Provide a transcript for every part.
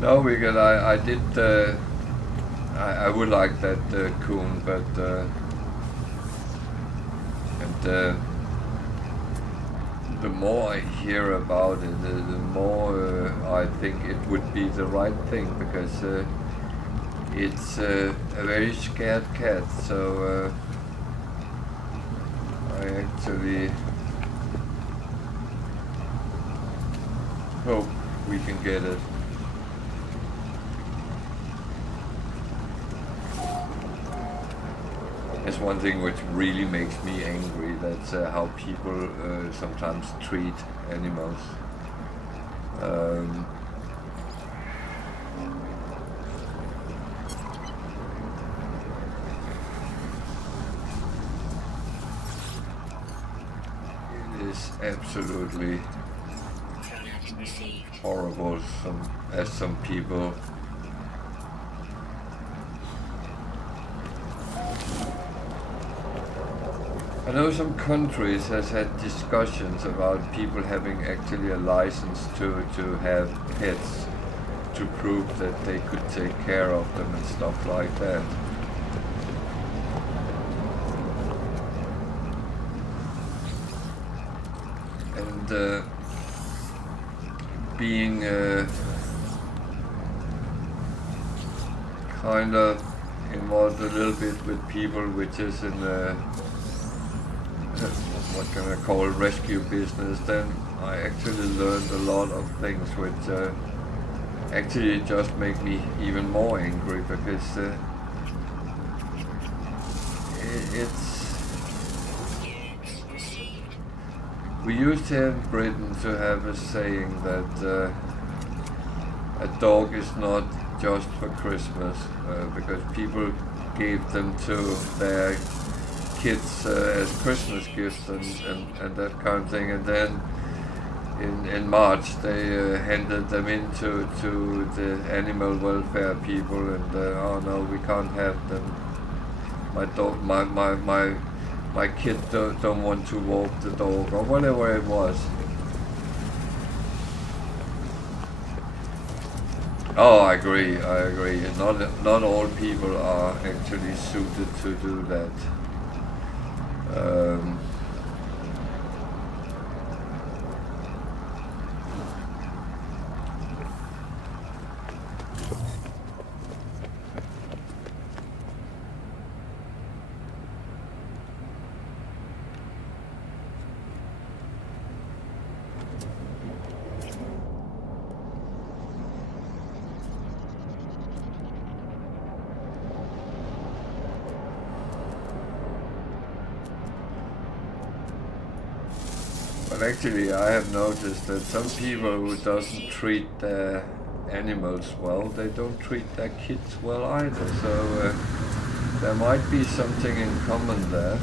No, because I did. I would like that coon, but and the more I hear about it, the more I think it would be the right thing, because it's a very scared cat. So I actually hope we can get it. It's one thing which really makes me angry. That's how people sometimes treat animals. It is absolutely horrible. As some people. I know some countries has had discussions about people having actually a license to have pets, to prove that they could take care of them and stuff like that. And being kind of involved a little bit with people which is in what can I call rescue business, then I actually learned a lot of things which actually just make me even more angry, because it's we used here in Britain to have a saying that a dog is not just for Christmas, because people gave them to their kids as Christmas gifts and that kind of thing, and then in March they handed them into the animal welfare people, and oh no, we can't have them. My dog, my kid don't want to walk the dog, or whatever it was. Oh, I agree. Not all people are actually suited to do that. But actually, I have noticed that some people who doesn't treat their animals well, they don't treat their kids well either. So there might be something in common there.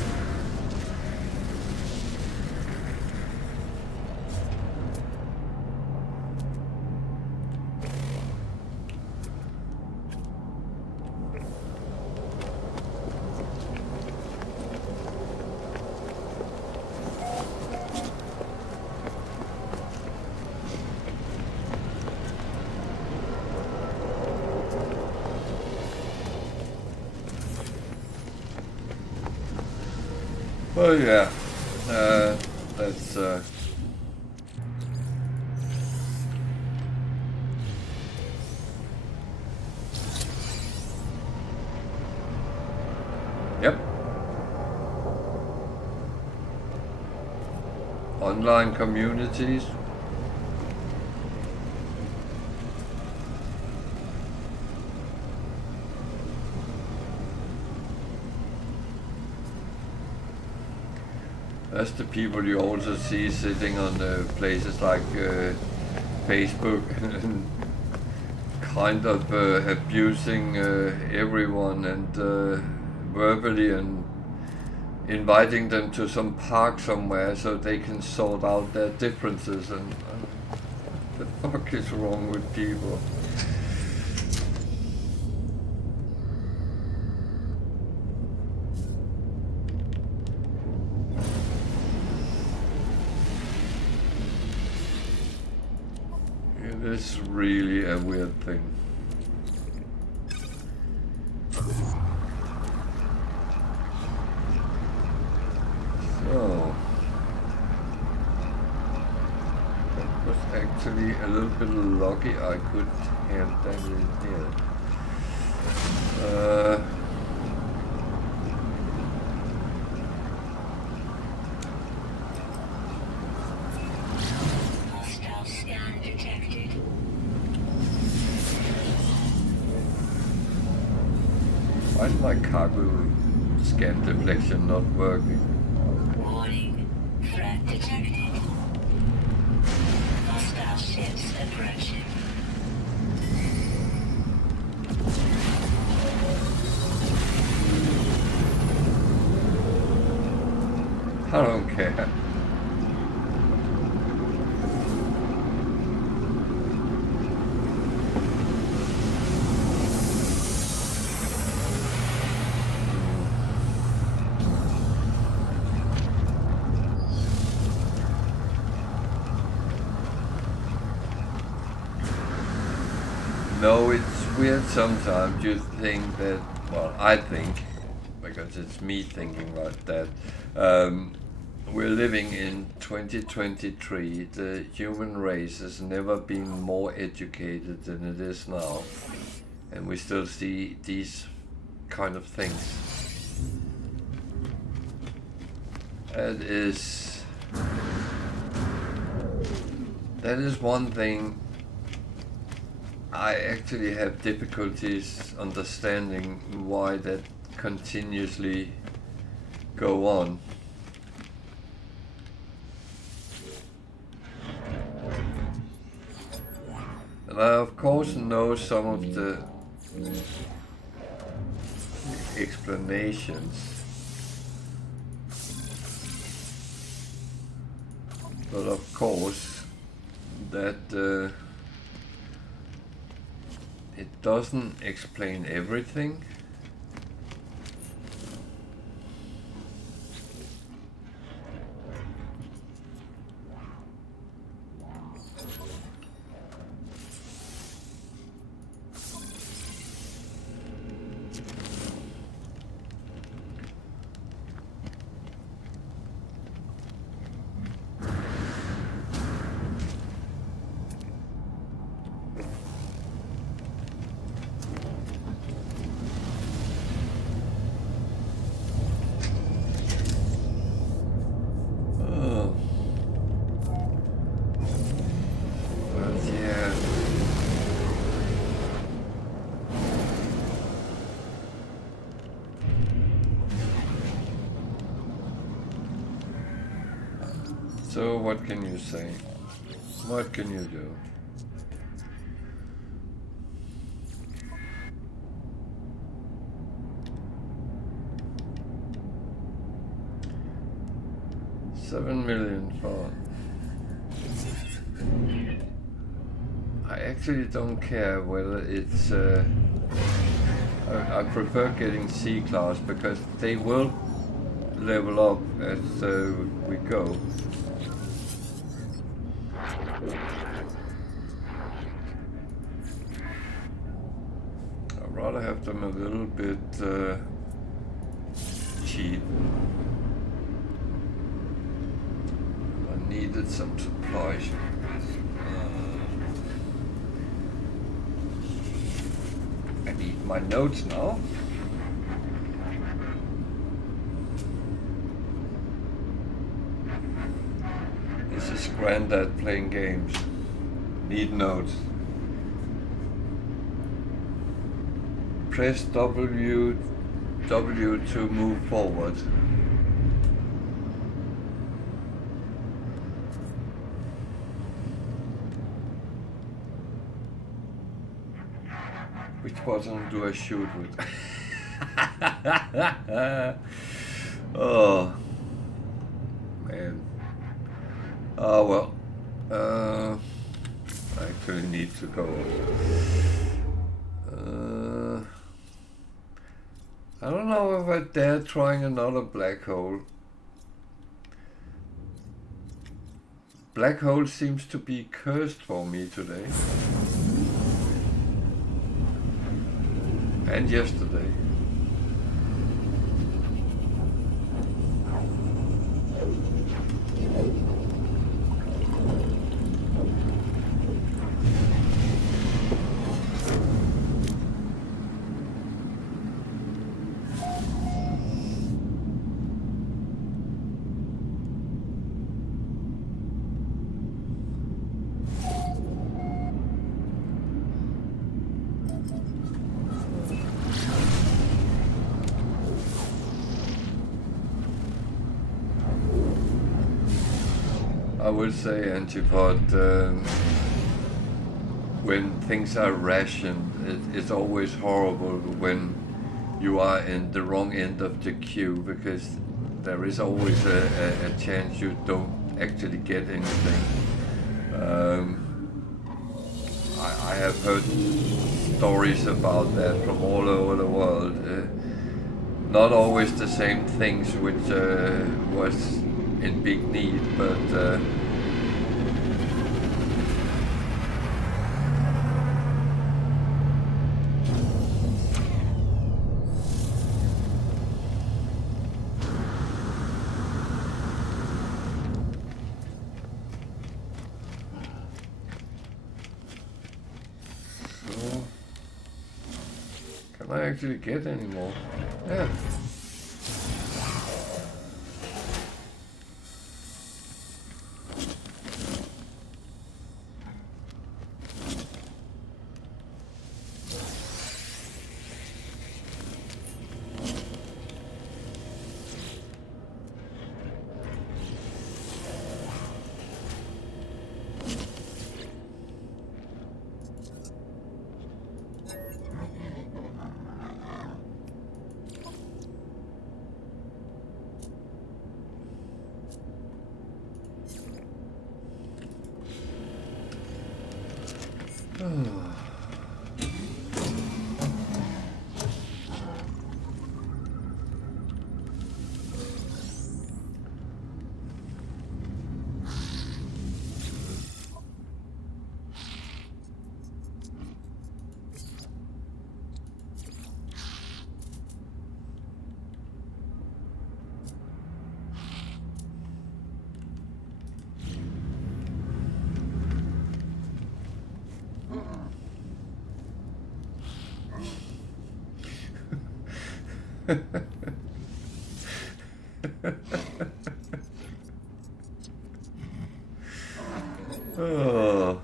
Well, yeah, that's yep. Online communities. That's the people you also see sitting on places like Facebook and kind of abusing everyone and verbally and inviting them to some park somewhere so they can sort out their differences, and the fuck is wrong with people? It is really a weird thing. So that was actually a little bit lucky I could hand that in here. Hostile scan detected. Why is my cargo scan deflection not working? Warning. Threat detected. Hostile ships approaching. I don't care. No, it's weird sometimes. You think that, well, I think, because it's me thinking like that, we're living in 2023. The human race has never been more educated than it is now. And we still see these kind of things. That is one thing I actually have difficulties understanding why that continuously go on. And I of course know some of the explanations, but of course that it doesn't explain everything. So what can you say? What can you do? $7 million for. I actually don't care whether it's. I prefer getting C class because they will level up as we go. I'd rather have them a little bit cheap. I needed some supplies. I need my notes now. This is Granddad playing games. Need notes. Press W to move forward. Which button do I shoot with? Oh man. Oh well. I actually need to go. I don't know if I dare trying another black hole. black hole seems to be cursed for me today. And yesterday. I would say, Antipod, when things are rationed, it's always horrible when you are in the wrong end of the queue, because there is always a chance you don't actually get anything. I have heard stories about that from all over the world. Not always the same things which was in big need, but so, can I actually get any more? Yeah. Oh.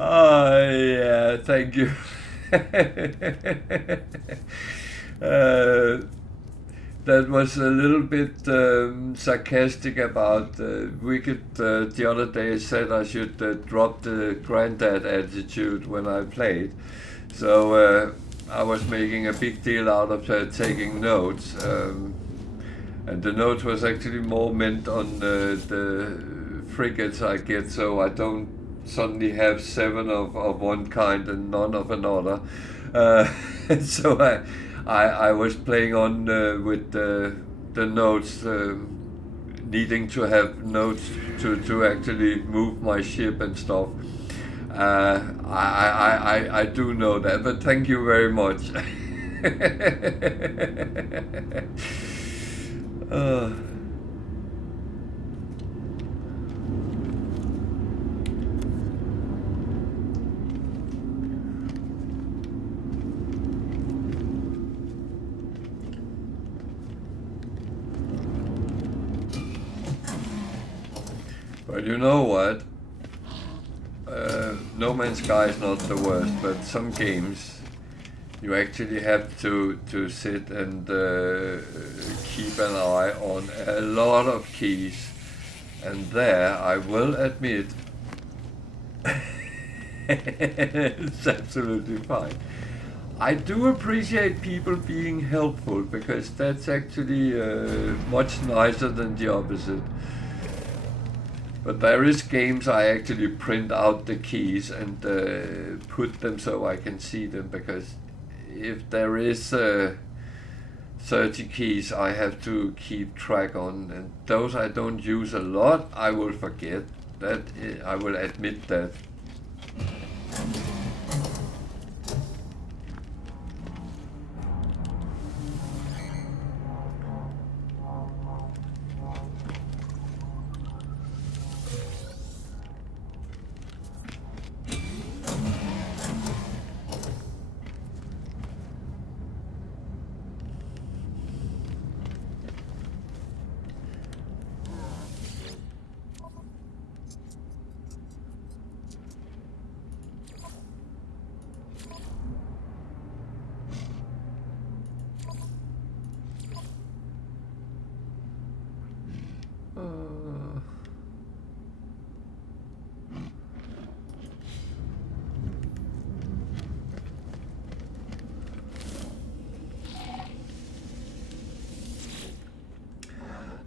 Oh, yeah, thank you. That was a little bit sarcastic about Wicked. The other day said I should drop the granddad attitude when I played. So I was making a big deal out of taking notes. And the note was actually more meant on the frigates I get, so I don't suddenly have 7 of one kind and none of another. So I was playing on with the notes, needing to have notes to actually move my ship and stuff. I do know that, but thank you very much. But you know what? No Man's Sky is not the worst, but some games you actually have to sit and keep an eye on a lot of keys. And there, I will admit, it's absolutely fine. I do appreciate people being helpful, because that's actually much nicer than the opposite. But there is games I actually print out the keys and put them so I can see them, because if there is 30 keys I have to keep track on, and those I don't use a lot, I will forget. That I will admit that.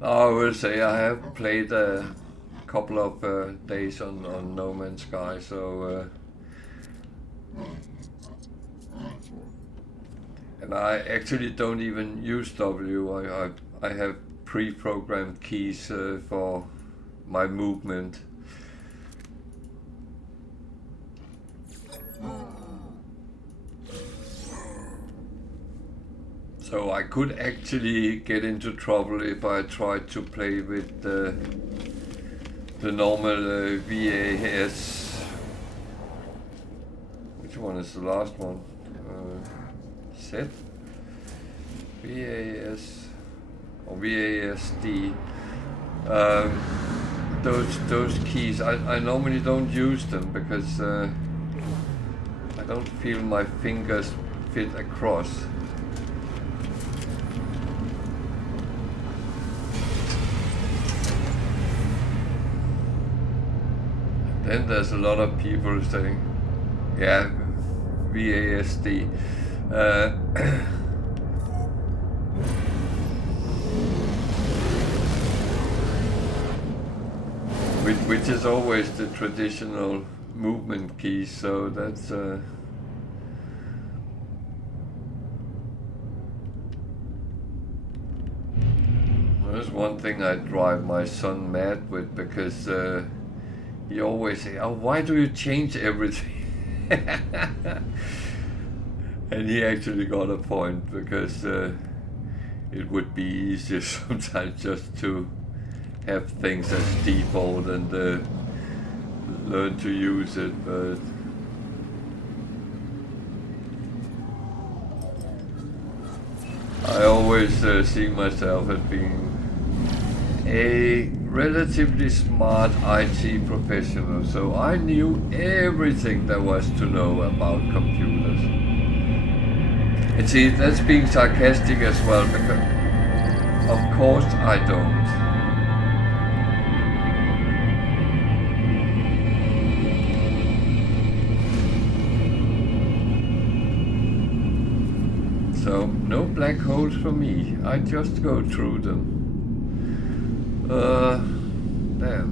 I will say I have played a couple of days on No Man's Sky, so and I actually don't even use W. I have pre-programmed keys for my movement. So I could actually get into trouble if I tried to play with the normal VAS. Which one is the last one? Set? VAS or VASD. Those keys, I normally don't use them because I don't feel my fingers fit across. Then there's a lot of people saying, yeah, VASD. Which is always the traditional movement key, so that's there's one thing I drive my son mad with, because he always say, "Oh, why do you change everything?" And he actually got a point, because it would be easier sometimes just to have things as default and learn to use it, but I always see myself as being a relatively smart IT professional, so I knew everything there was to know about computers. And see, that's being sarcastic as well, because of course I don't. So, no black holes for me. I just go through them. Damn.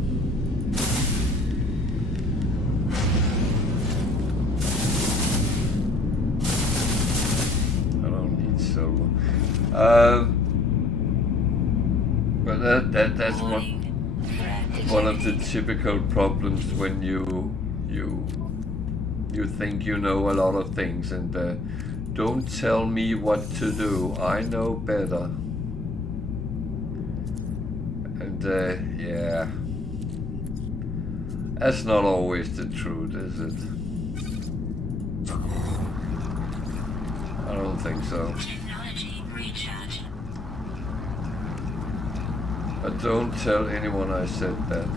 I don't need silver. But that's one of the typical problems when you think you know a lot of things, and don't tell me what to do. I know better. And yeah, that's not always the truth, is it? I don't think so. Technology recharge. But don't tell anyone I said that.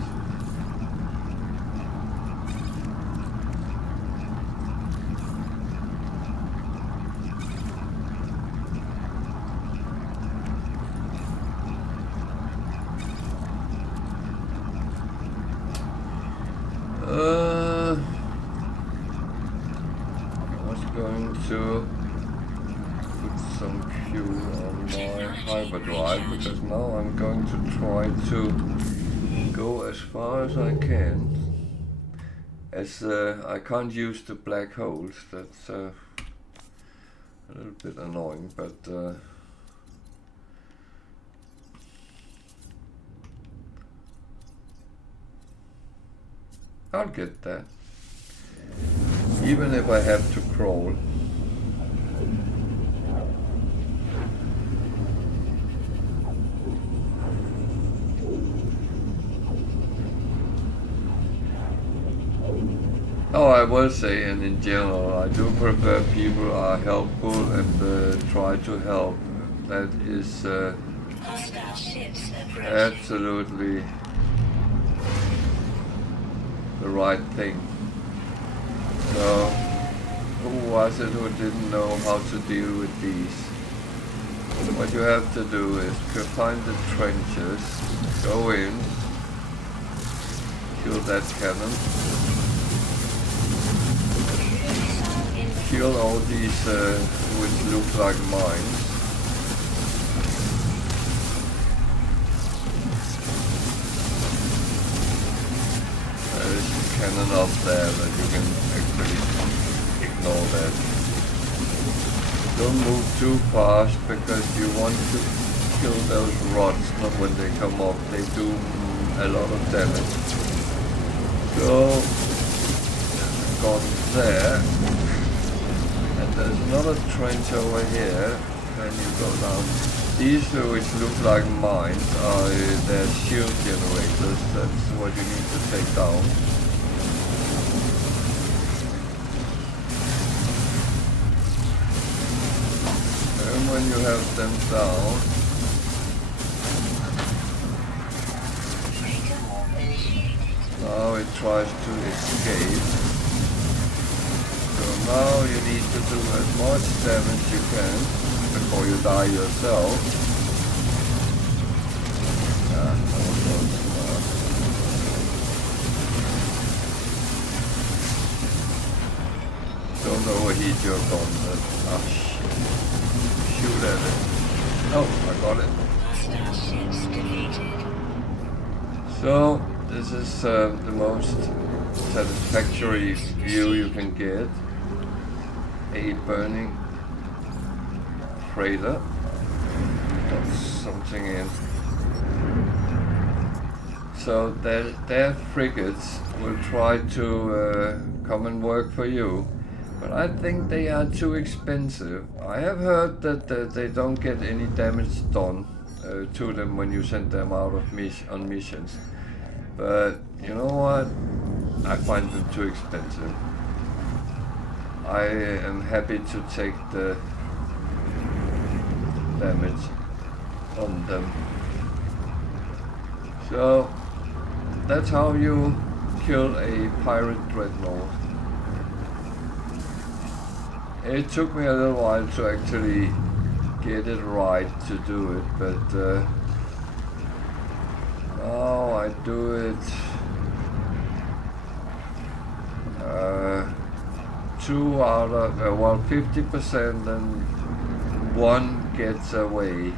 hyperdrive, because now I'm going to try to go as far as I can. As I can't use the black holes, that's a little bit annoying, but I'll get there. Even if I have to crawl. Oh, I will say, and in general, I do prefer people are helpful and try to help. That is absolutely the right thing. So, who was it who didn't know how to deal with these? What you have to do is to find the trenches, go in, kill that cannon, kill all these which look like mines. There is a cannon up there that you can actually ignore that. Don't move too fast because you want to kill those rods, not when they come up. They do a lot of damage. So, gone there. And there's another trench over here. Then you go down. These which look like mines are their shield generators. That's what you need to take down. And when you have them down, now it tries to escape. So now you need to do as much damage you can before you die yourself. That was close enough. Don't overheat your gun. Oh shit. Shoot at it. Oh, I got it. So, this is the most satisfactory view you can get. A burning freighter. Got something in. So their frigates will try to come and work for you, but I think they are too expensive. I have heard that they don't get any damage done to them when you send them out of on missions. But you know what? I find them too expensive. I am happy to take the damage on them. So that's how you kill a pirate dreadnought. It took me a little while to actually get it right to do it, but now I do it 2 out of, 50%, and one gets away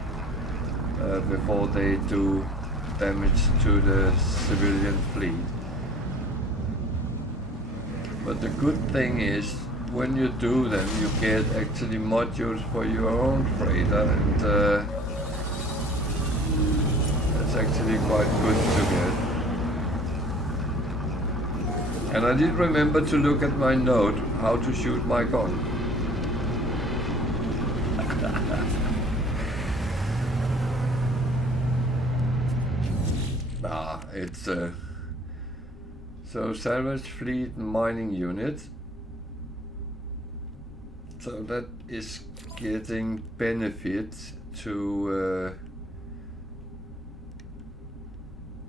before they do damage to the civilian fleet. But the good thing is, when you do them, you get actually modules for your own freighter, and that's actually quite good to get. And I did remember to look at my note, how to shoot my gun. It's so salvage fleet mining unit. So that is getting benefits to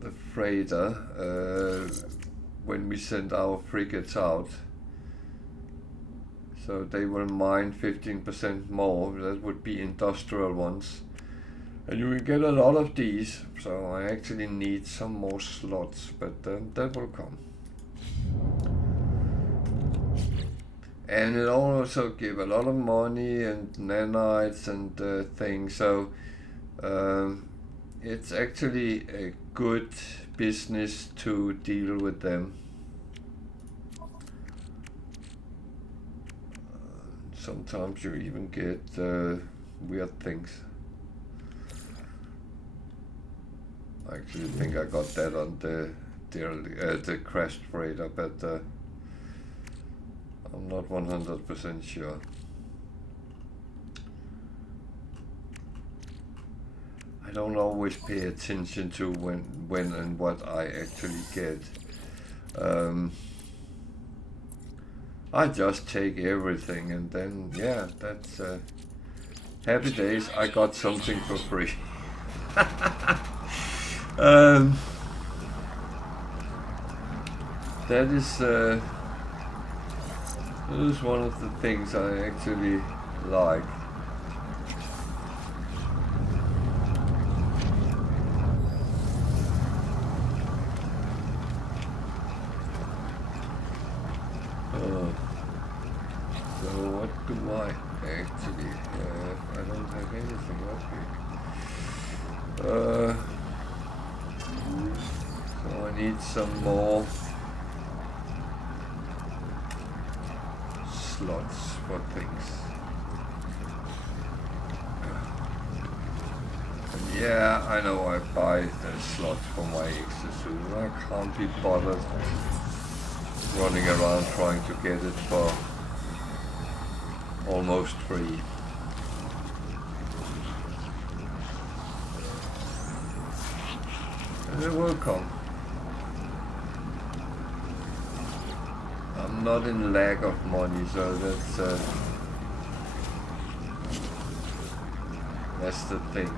the freighter when we send our frigates out. So they will mine 15% more. That would be industrial ones. And you will get a lot of these, so I actually need some more slots, but that will come. And it also give a lot of money and nanites and things, so It's actually a good business to deal with them. Sometimes you even get weird things. I actually think I got that on the crashed freighter, but I'm not 100% sure. I don't always pay attention to when and what I actually get. I just take everything, and then yeah, that's happy days. I got something for free. That is one of the things I actually like. So what do I actually have? I don't have anything up here. So I need some more slots for things. And yeah, I know I buy the slots for my exosuit. I can't be bothered running around trying to get it for almost free. And it will come. I'm not in lack of money, so that's the thing.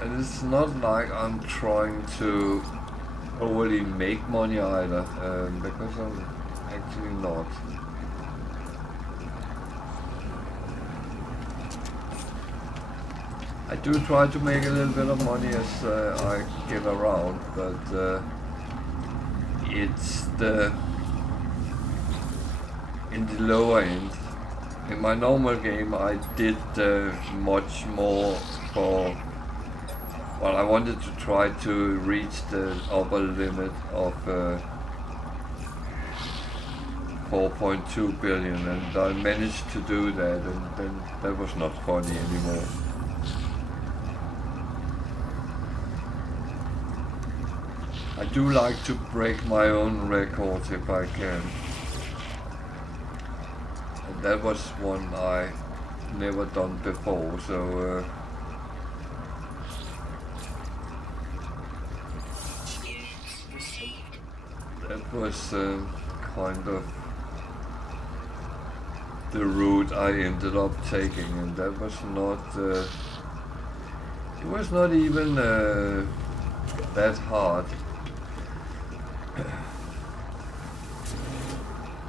And it's not like I'm trying to overly make money either, because I'm actually not. I do try to make a little bit of money as I get around, but it's in the lower end. In my normal game I did much more for, well, I wanted to try to reach the upper limit of 4.2 billion, and I managed to do that, and then that was not funny anymore. I do like to break my own records if I can. And that was one I never done before, so that was kind of the route I ended up taking, and that was not it was not even that hard.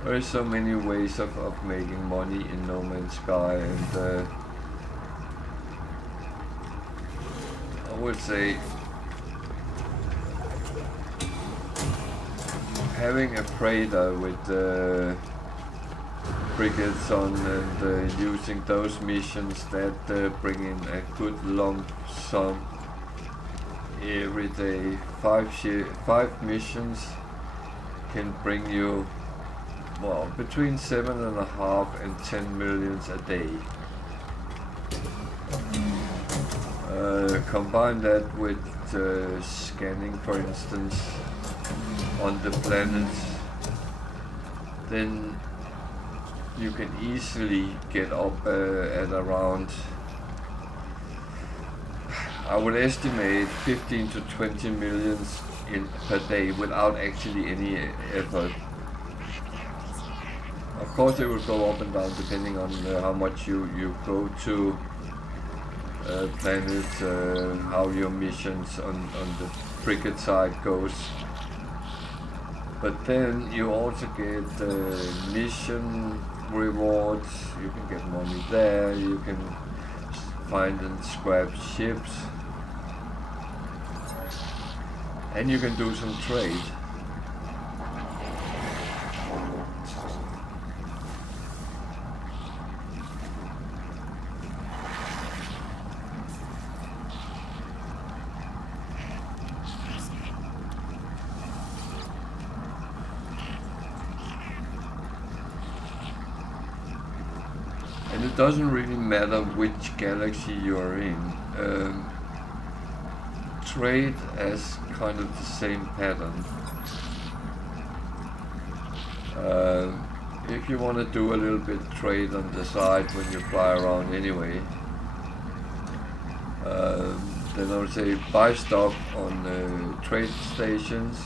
There are so many ways of making money in No Man's Sky, and I would say having a freighter with frigates on and using those missions that bring in a good lump sum every day. 5 missions can bring you, well, between 7.5 and 10 millions a day. Combine that with scanning, for instance, on the planets, then you can easily get up at around, I would estimate 15 to 20 millions per day without actually any effort. Of course it will go up and down depending on how much you go to planets, how your missions on the frigate side goes. But then you also get mission rewards, you can get money there, you can find and scrap ships, and you can do some trade. it doesn't really matter which galaxy you're in. Trade has kind of the same pattern. If you want to do a little bit of trade on the side when you fly around anyway, then I would say buy stuff on trade stations,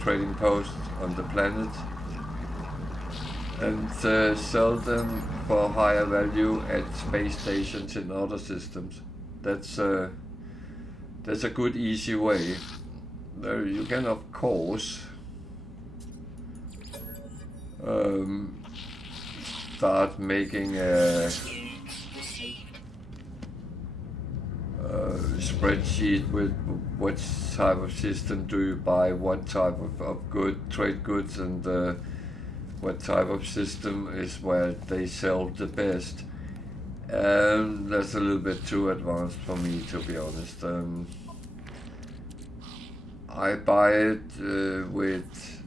trading posts on the planet, and sell them for higher value at space stations in other systems. That's a good easy way. You can of course start making a spreadsheet with what type of system do you buy, what type of trade goods, and what type of system is where they sell the best. That's a little bit too advanced for me, to be honest. I buy it with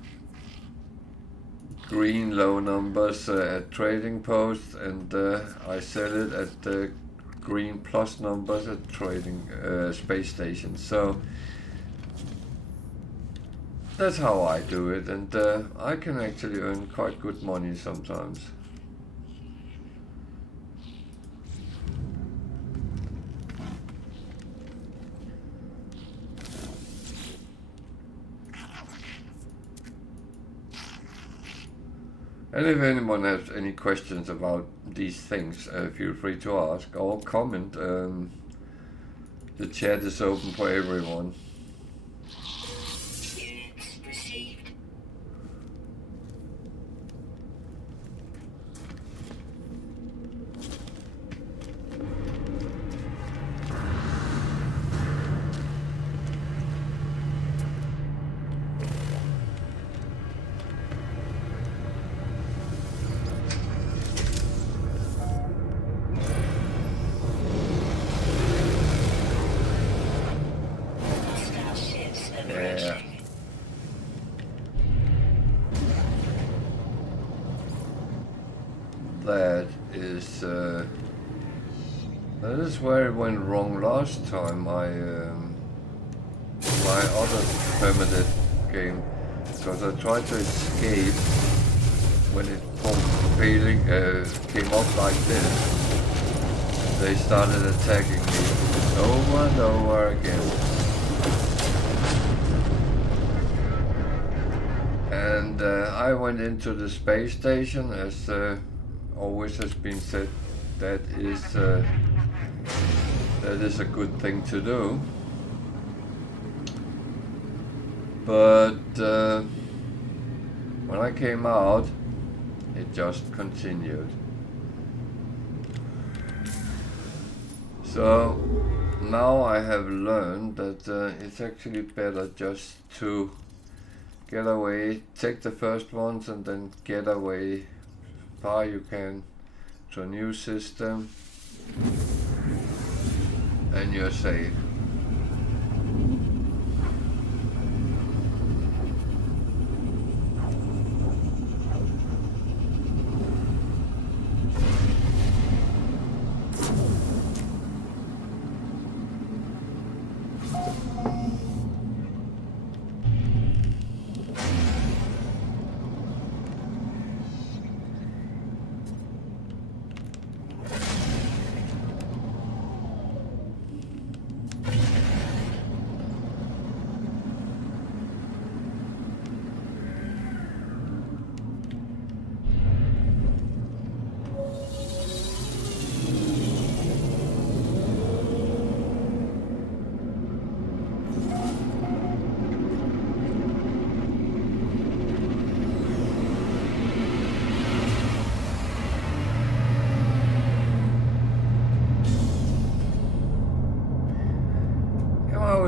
green low numbers at trading posts, and I sell it at the green plus numbers at trading space stations. So that's how I do it, and I can actually earn quite good money sometimes. And if anyone has any questions about these things, feel free to ask or comment. The chat is open for everyone. Units received. That is where it went wrong last time. My other Permadeath game, because I tried to escape when it came up like this. They started attacking me over and over again. And I went into the space station, as always has been said. That is a good thing to do. But when I came out, it just continued. So now I have learned that it's actually better just to get away, take the first ones, and then get away as far you can to a new system, and you're safe.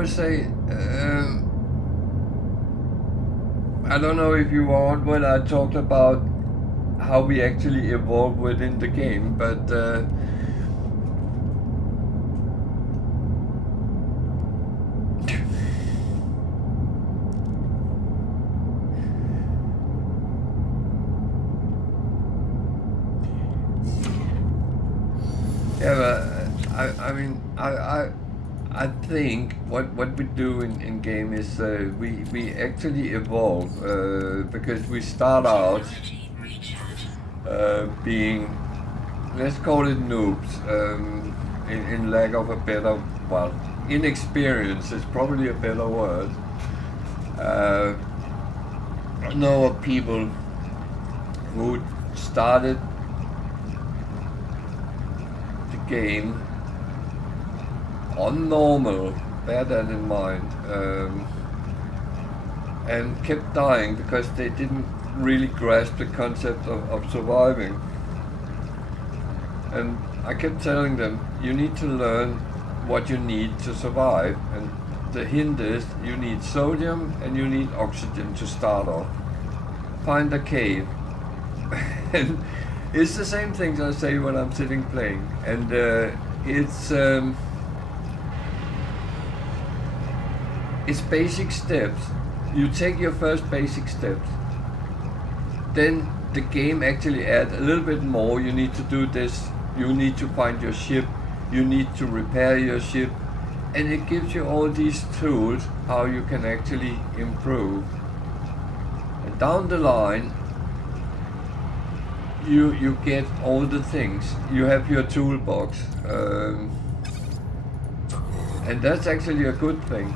Say, I don't know if you want when I talked about how we actually evolve within the game, but Yeah, but I mean, I think what we do in game is we actually evolve because we start out Technology recharge. being, let's call it noobs, in lack of a better, well, inexperience is probably a better word. I know of people who started the game on normal, bear that in mind, and kept dying because they didn't really grasp the concept of surviving. And I kept telling them, you need to learn what you need to survive, and the hint is you need sodium and you need oxygen to start off. Find a cave. And it's the same things I say when I'm sitting playing, and it's basic steps. You take your first basic steps, then the game actually adds a little bit more. You need to do this, you need to find your ship, you need to repair your ship, and it gives you all these tools how you can actually improve. And down the line, you get all the things. You have your toolbox, and that's actually a good thing.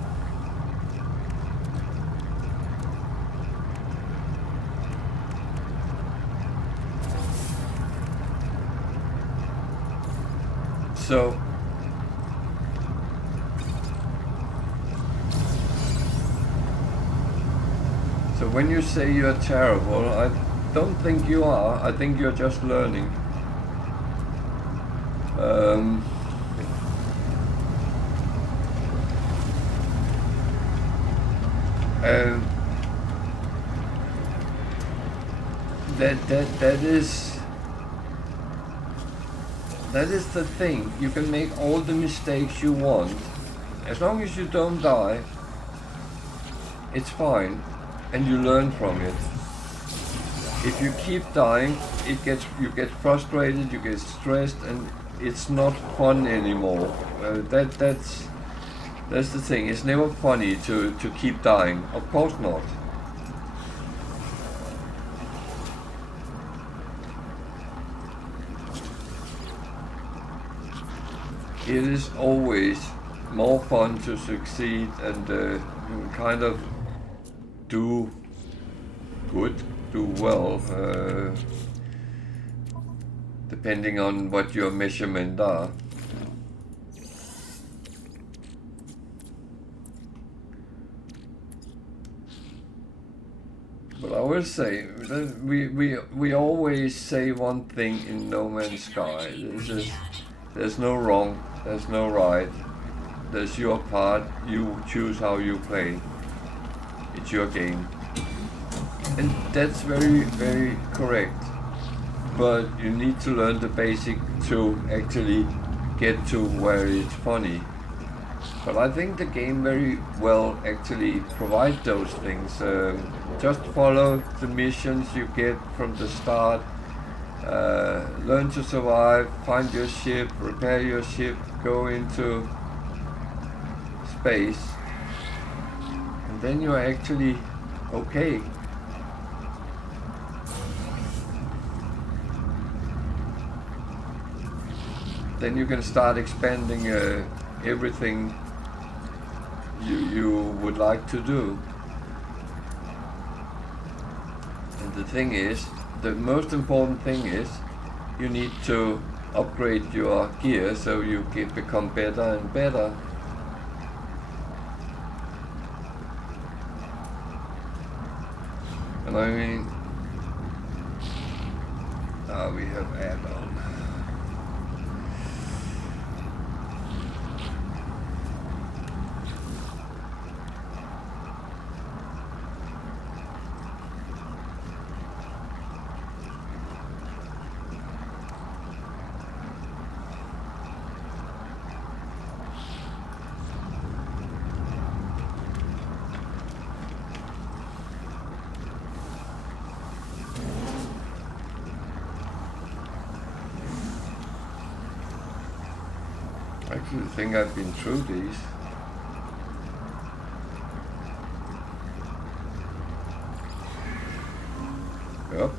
So when you say you're terrible, I don't think you are. I think you're just learning. And that is the thing. You can make all the mistakes you want. As long as you don't die, it's fine, and you learn from it. If you keep dying, you get frustrated, you get stressed, and it's not fun anymore. That's the thing. It's never funny to keep dying. Of course not. It is always more fun to succeed and kind of do good, do well, depending on what your measurements are. But I will say that we always say one thing in No Man's Sky. There's no wrong, there's no right. There's your part. You choose how you play. It's your game. And that's very, very correct. But you need to learn the basic to actually get to where it's funny. But I think the game very well actually provides those things. Just follow the missions you get from the start. Learn to survive, find your ship, repair your ship, go into space, and then you're actually okay. Then you can start expanding everything you would like to do. And the thing is, the most important thing is you need to upgrade your gear so you become better and better. And I mean, we have add-on. I actually think I've been through these. Yep.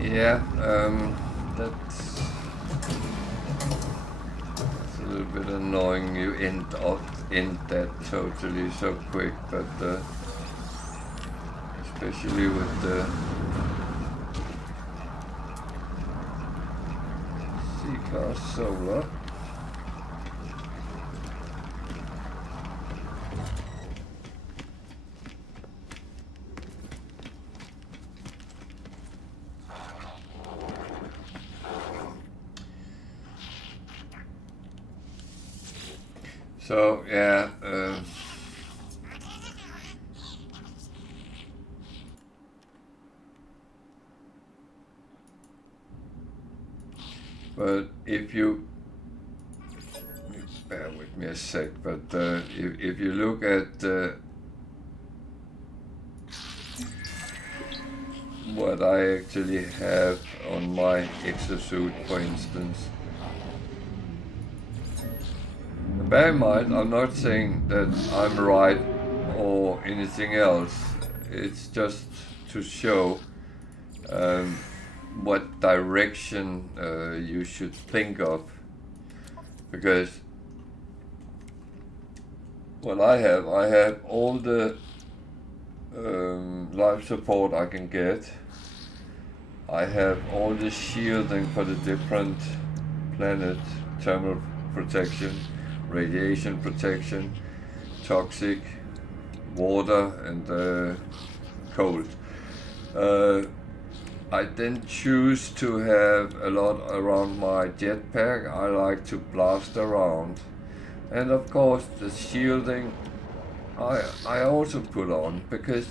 Yeah, that's a little bit annoying. You end that totally so quick, but especially with the C-class solar. So yeah, but if you bear with me a sec, but if you look at what I actually have on my exosuit, for instance. Bear in mind, I'm not saying that I'm right or anything else. It's just to show what direction you should think of. Because what I have all the life support I can get. I have all the shielding for the different planets, thermal protection, radiation protection, toxic, water, and cold. I then choose to have a lot around my jetpack. I like to blast around. And of course the shielding I also put on, because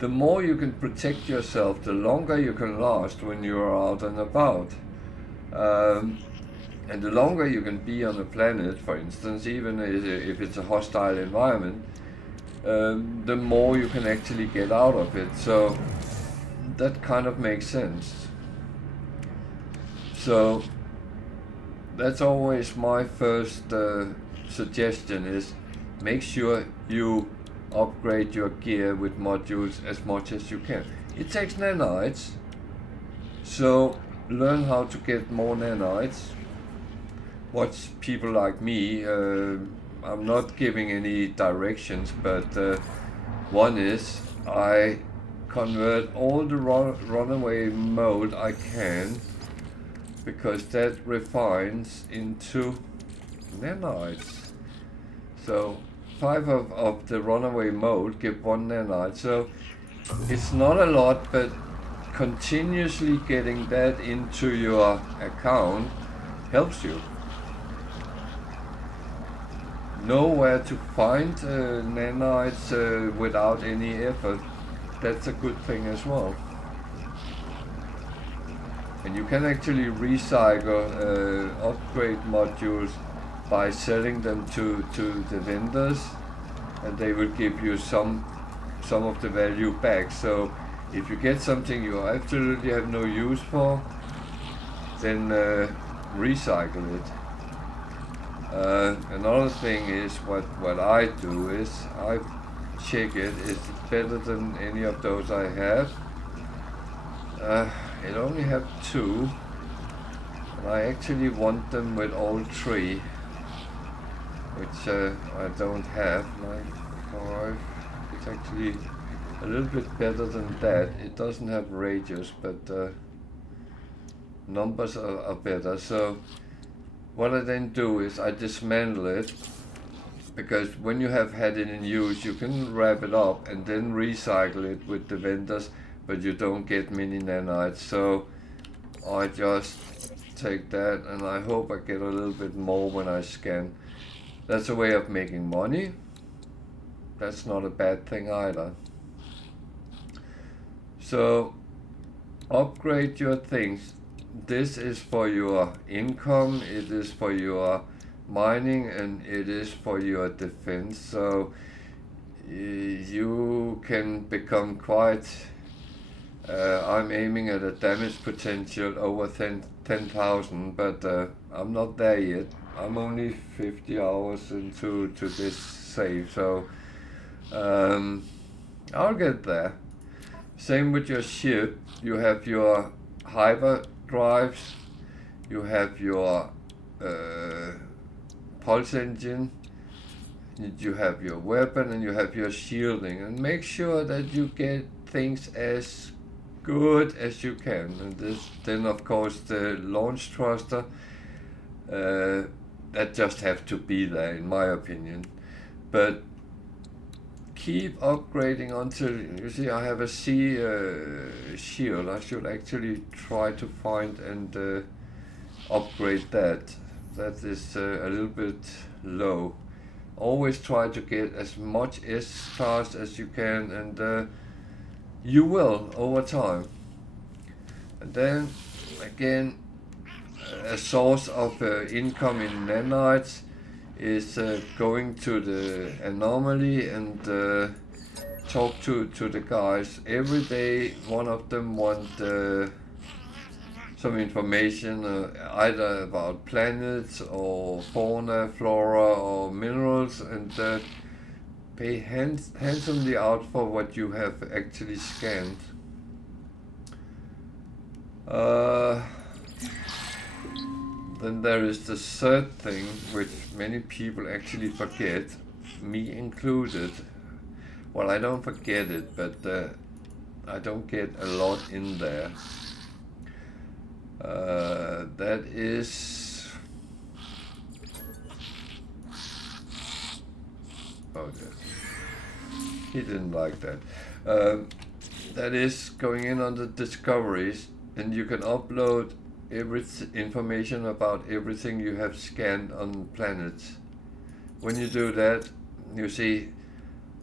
the more you can protect yourself, the longer you can last when you are out and about. And the longer you can be on a planet, for instance, even if it's a hostile environment, the more you can actually get out of it. So that kind of makes sense. So that's always my first suggestion, is make sure you upgrade your gear with modules as much as you can. It takes nanites, so learn how to get more nanites. Watch people like me. I'm not giving any directions, but one is I convert all the runaway mode I can, because that refines into nanites. So 5 of the runaway mode give 1 nanite. So it's not a lot, but continuously getting that into your account helps you. Know where to find nanites without any effort. That's a good thing as well. And you can actually recycle upgrade modules by selling them to the vendors, and they will give you some of the value back. So if you get something you absolutely have no use for, then recycle it. Another thing is what I do is I check it. Is it better than any of those I have? It only have 2, and I actually want them with all 3, which I don't have. 9.5. It's actually a little bit better than that. It doesn't have radius, but numbers are better. So what I then do is I dismantle it, because when you have had it in use, you can wrap it up and then recycle it with the vendors, but you don't get mini nanites. So I just take that, and I hope I get a little bit more when I scan. That's a way of making money. That's not a bad thing either. So upgrade your things. This is for your income, it is for your mining, and it is for your defense. So you can become quite... I'm aiming at a damage potential over 10,000, but I'm not there yet. I'm only 50 hours into this save, so I'll get there. Same with your ship. You have your hyperdrives, you have your pulse engine, you have your weapon, and you have your shielding. And make sure that you get things as good as you can. And then of course the launch thruster, that just have to be there in my opinion. But keep upgrading until you see I have a sea shield. I should actually try to find and upgrade that. That is a little bit low. Always try to get as much S-stars as you can, and you will over time. And then again, a source of income in nanites is going to the anomaly and talk to the guys. Every day one of them want some information, either about planets or fauna, flora or minerals, and pay handsomely out for what you have actually scanned. Then there is the third thing, which many people actually forget, me included. Well, I don't forget it, but I don't get a lot in there. That is... Oh, yes. He didn't like that. That is going in on the discoveries, and you can upload information about everything you have scanned on planets. When you do that, you see,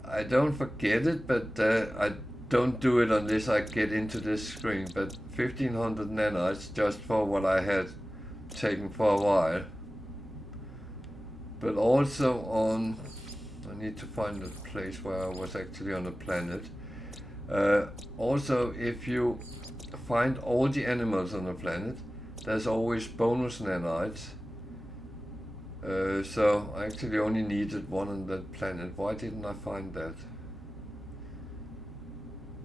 I don't forget it, but I don't do it unless I get into this screen. But 1500 nanites just for what I had taken for a while. But also on, I need to find a place where I was actually on a planet. Also, if you find all the animals on the planet, there's always bonus nanites. So I actually only needed one on that planet. Why didn't I find that?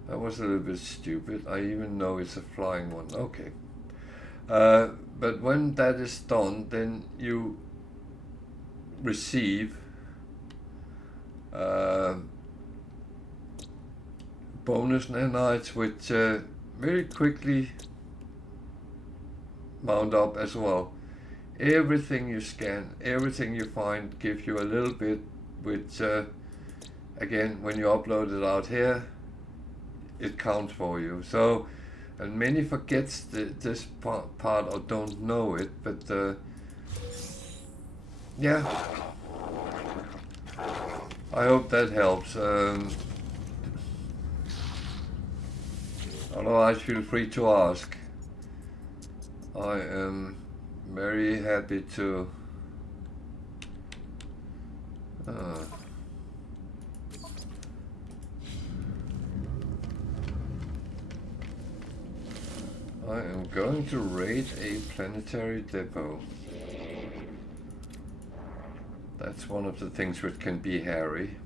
That was a little bit stupid. I even know it's a flying one. Okay. But when that is done, then you receive bonus nanites, which very quickly mount up as well. Everything you scan, everything you find gives you a little bit, which again, when you upload it out here, it counts for you. So, and many forgets this part or don't know it, but yeah, I hope that helps. Otherwise, feel free to ask. I am very happy to I am going to raid a planetary depot. That's one of the things which can be hairy.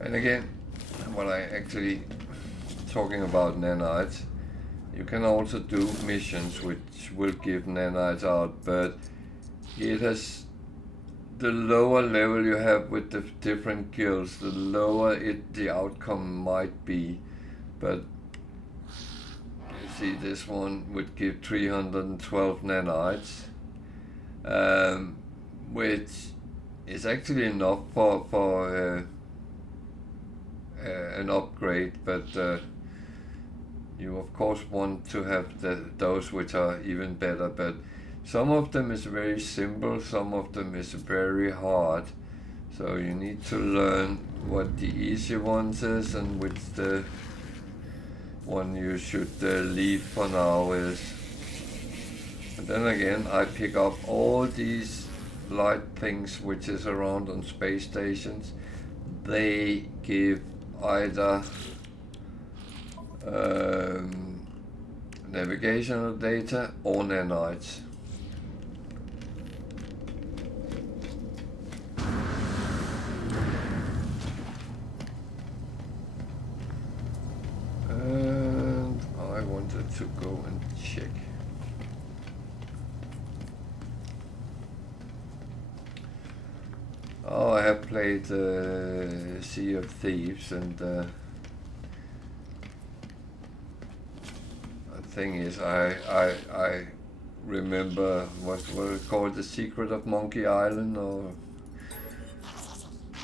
And again, what I actually talking about nanites, you can also do missions which will give nanites out, but it has, the lower level you have with the different guilds, the lower the outcome might be. But you see, this one would give 312 nanites, which is actually enough for an upgrade, but you of course want to have those which are even better. But some of them is very simple, some of them is very hard, so you need to learn what the easy ones is and which the one you should leave for now is. And then again, I pick up all these light things which is around on space stations. They give either navigational data or nanites. And I wanted to go and check. Oh, I have played Sea of Thieves, and the thing is, I remember what it called, The Secret of Monkey Island, or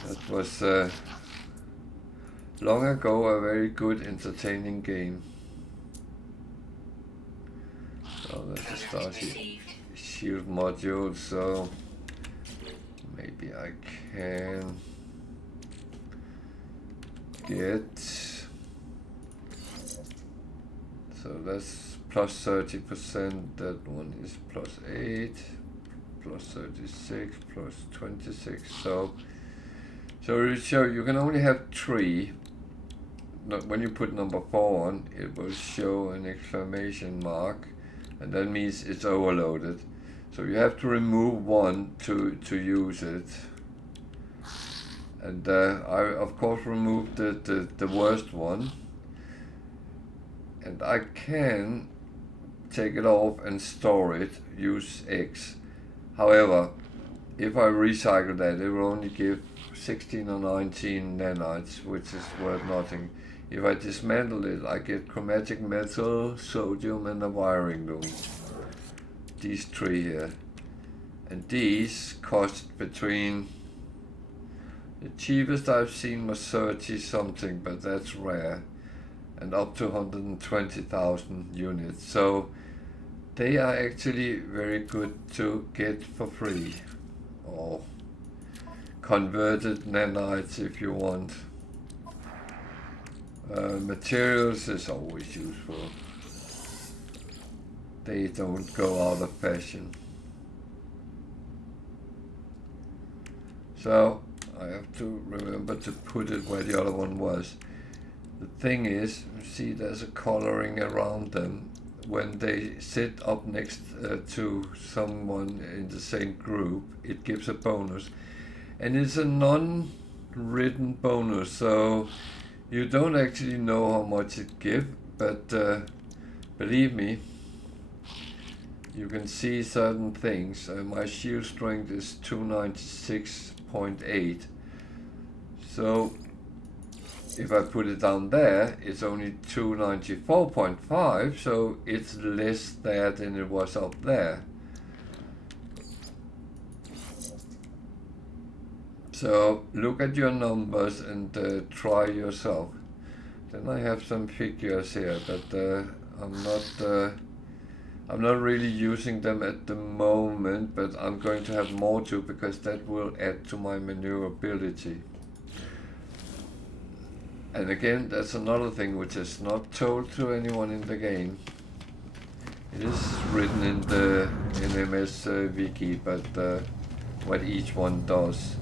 that was long ago a very good, entertaining game. So that's a Starship Shield module, so maybe I can get, so that's plus 30%, that one is plus 8, plus 36, plus 26, so you can only have 3. When you put number 4 on, it will show an exclamation mark, and that means it's overloaded. So you have to remove 1 to use it. And I of course removed the worst one. And I can take it off and store it, use X. However, if I recycle that, it will only give 16 or 19 nanites, which is worth nothing. If I dismantle it, I get chromatic metal, sodium, and a wiring loom. These 3 here, and these cost between, the cheapest I've seen was 30 something, but that's rare, and up to 120,000 units, so they are actually very good to get for free, or converted nanites if you want. Materials is always useful. They don't go out of fashion. So I have to remember to put it where the other one was. The thing is, see, there's a coloring around them. When they sit up next to someone in the same group, it gives a bonus. And it's a non-written bonus, so you don't actually know how much it gives, but believe me, you can see certain things. My shield strength is 296.8. So if I put it down there, it's only 294.5, so it's less there than it was up there. So look at your numbers and try yourself. Then I have some figures here, but I'm not really using them at the moment, but I'm going to have more to, because that will add to my maneuverability. And again, that's another thing which is not told to anyone in the game. It is written in the NMS wiki, but what each one does.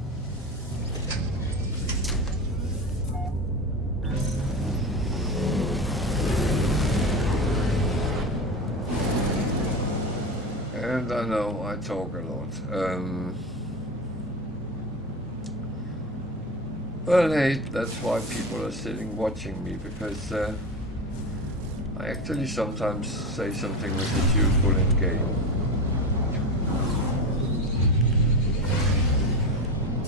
And I know I talk a lot. Well, hey, that's why people are sitting watching me, because I actually sometimes say something which is useful in game.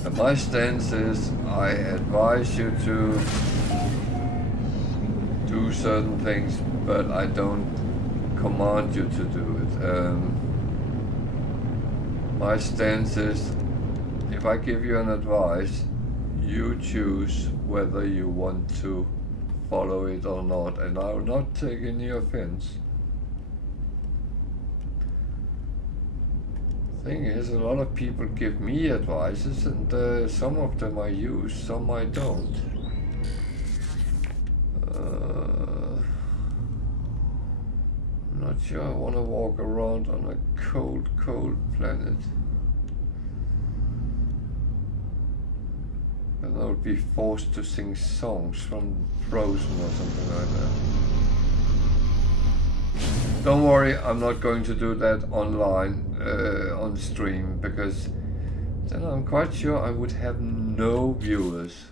And my stance is, I advise you to do certain things, but I don't command you to do it. My stance is, if I give you an advice, you choose whether you want to follow it or not, and I will not take any offense. Thing is, a lot of people give me advices, and some of them I use, some I don't. I'm not sure I want to walk around on a cold, cold planet. And I would be forced to sing songs from Frozen or something like that. Don't worry, I'm not going to do that online, on stream, because then I'm quite sure I would have no viewers.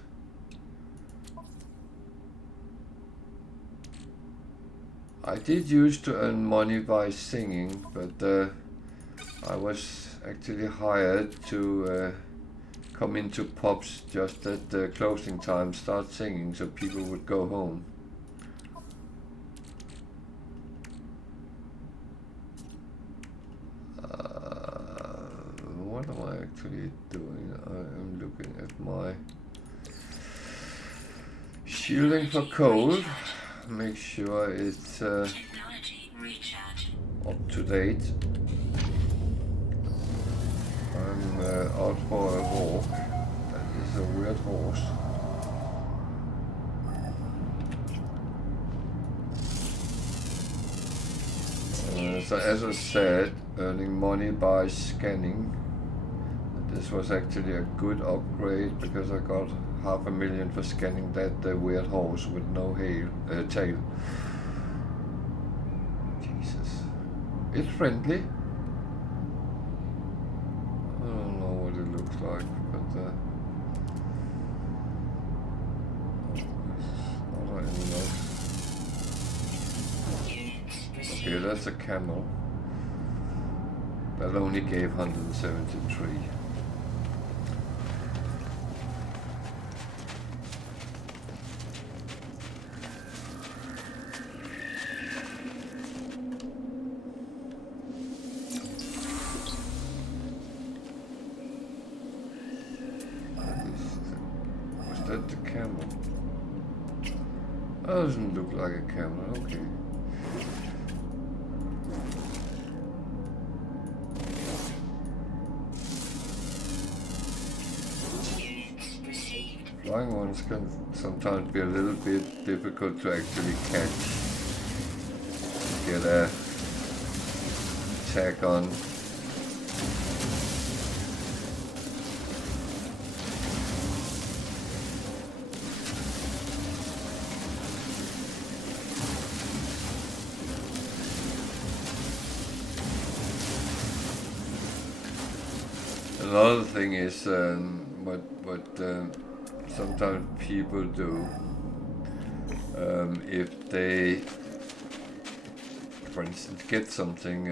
I did used to earn money by singing, but I was actually hired to come into pubs just at the closing time, start singing so people would go home. What am I actually doing? I am looking at my shielding for cold. Make sure it's up to date. I'm out for a walk. That is a weird horse. So as I said, earning money by scanning. This was actually a good upgrade because I got $500,000 for scanning that weird horse with no tail. Jesus. It's friendly. I don't know what it looks like, but other animals. Okay, that's a camel. That only gave 173. Was that the camel? That doesn't look like a camel, okay. Flying ones can sometimes be a little bit difficult to actually catch. Get a attack on. Another thing is what sometimes people do, if they, for instance, get something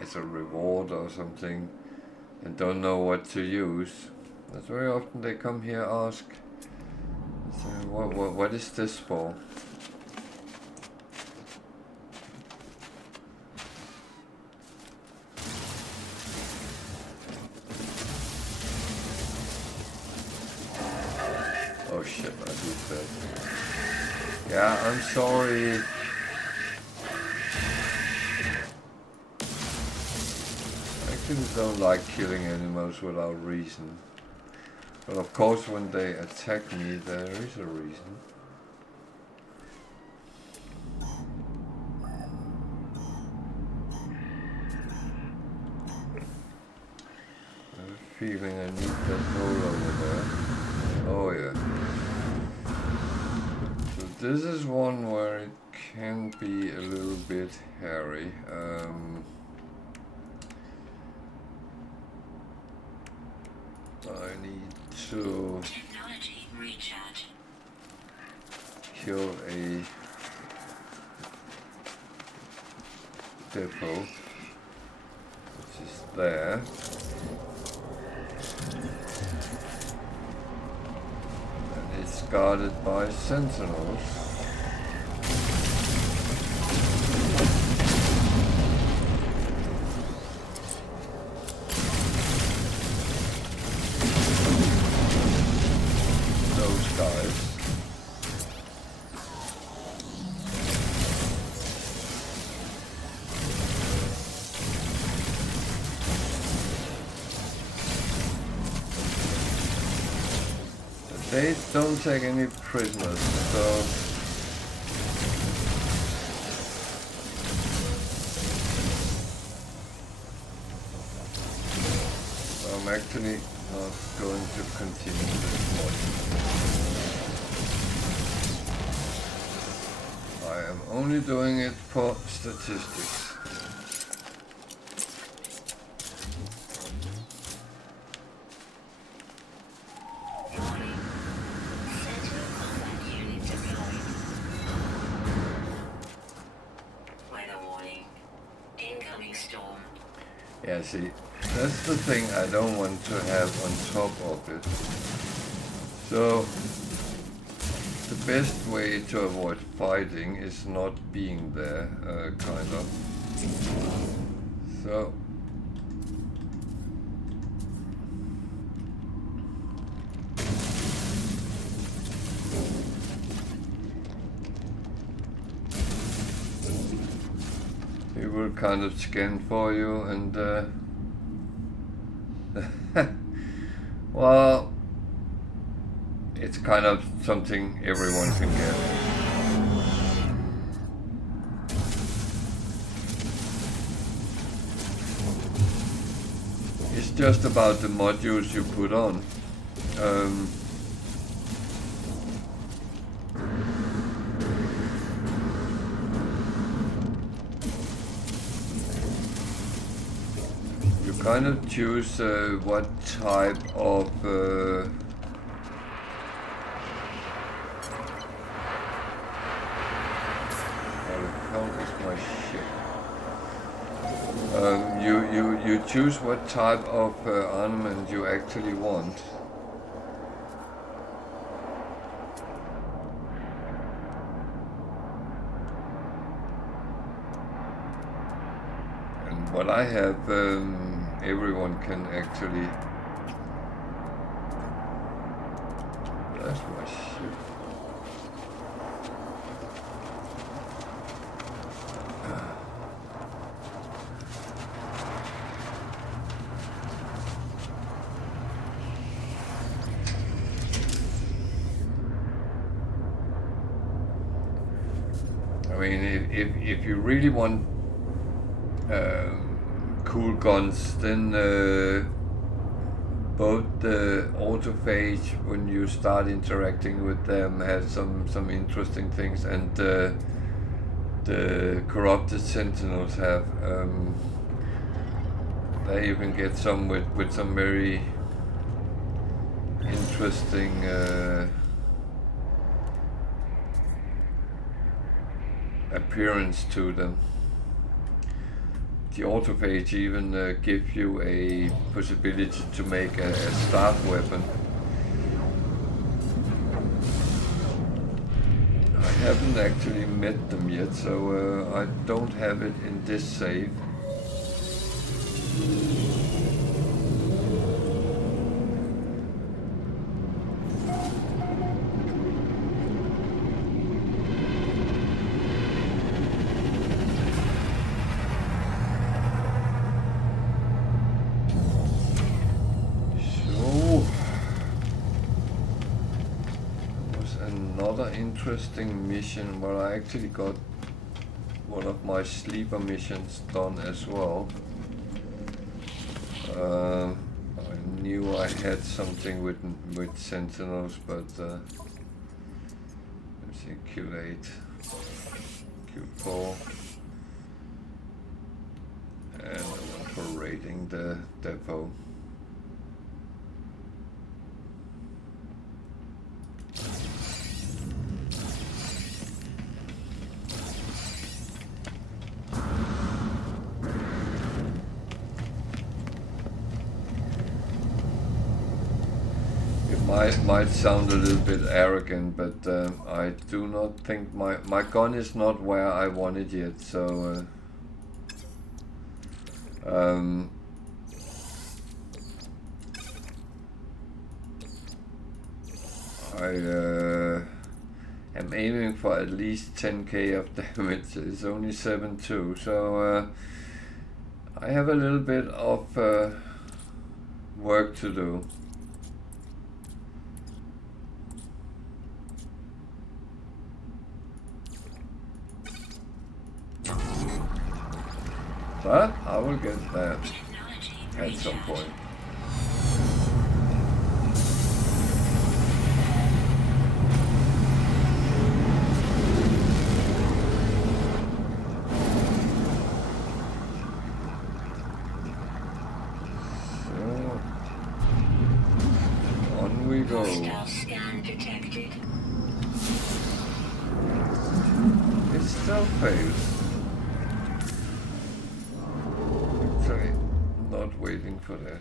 as a reward or something and don't know what to use, that's very often they come here and ask, what is this for? Oh shit, I did that. Yeah, I'm sorry. I actually don't like killing animals without reason. But of course when they attack me there is a reason. I have a feeling I need that hole over there. Oh yeah. So this is one where it can be a little bit hairy. I need to Technology recharge. kill a depot, which is there. And it's guarded by sentinels. They don't take any prisoners, so I'm actually not going to continue this one. I am only doing it for statistics. Yeah, see, that's the thing I don't want to have on top of it. So, the best way to avoid fighting is not being there, kind of. So, he will kind of scan for you and well, it's kind of something everyone can get. It's just about the modules you put on. Kind of choose what type of oh, the hell is my ship? You choose what type of armament you actually want. And what I have. Everyone can actually. That's my shit. I mean, if you really want. Cool guns, then both the autophage when you start interacting with them has some interesting things, and the corrupted sentinels have they even get some with some very interesting appearance to them. The autophage even gives you a possibility to make a staff weapon. I haven't actually met them yet, so I don't have it in this save. another interesting mission where I actually got one of my sleeper missions done as well. I knew I had something with sentinels, but let's see, Q8, Q4, and one for raiding the depot. Might sound a little bit arrogant, but I do not think my gun is not where I want it yet, so I am aiming for at least 10k of damage. It's only 7.2, so I have a little bit of work to do. But I will get that at some point. So, on we go. It still fails. Not waiting for that.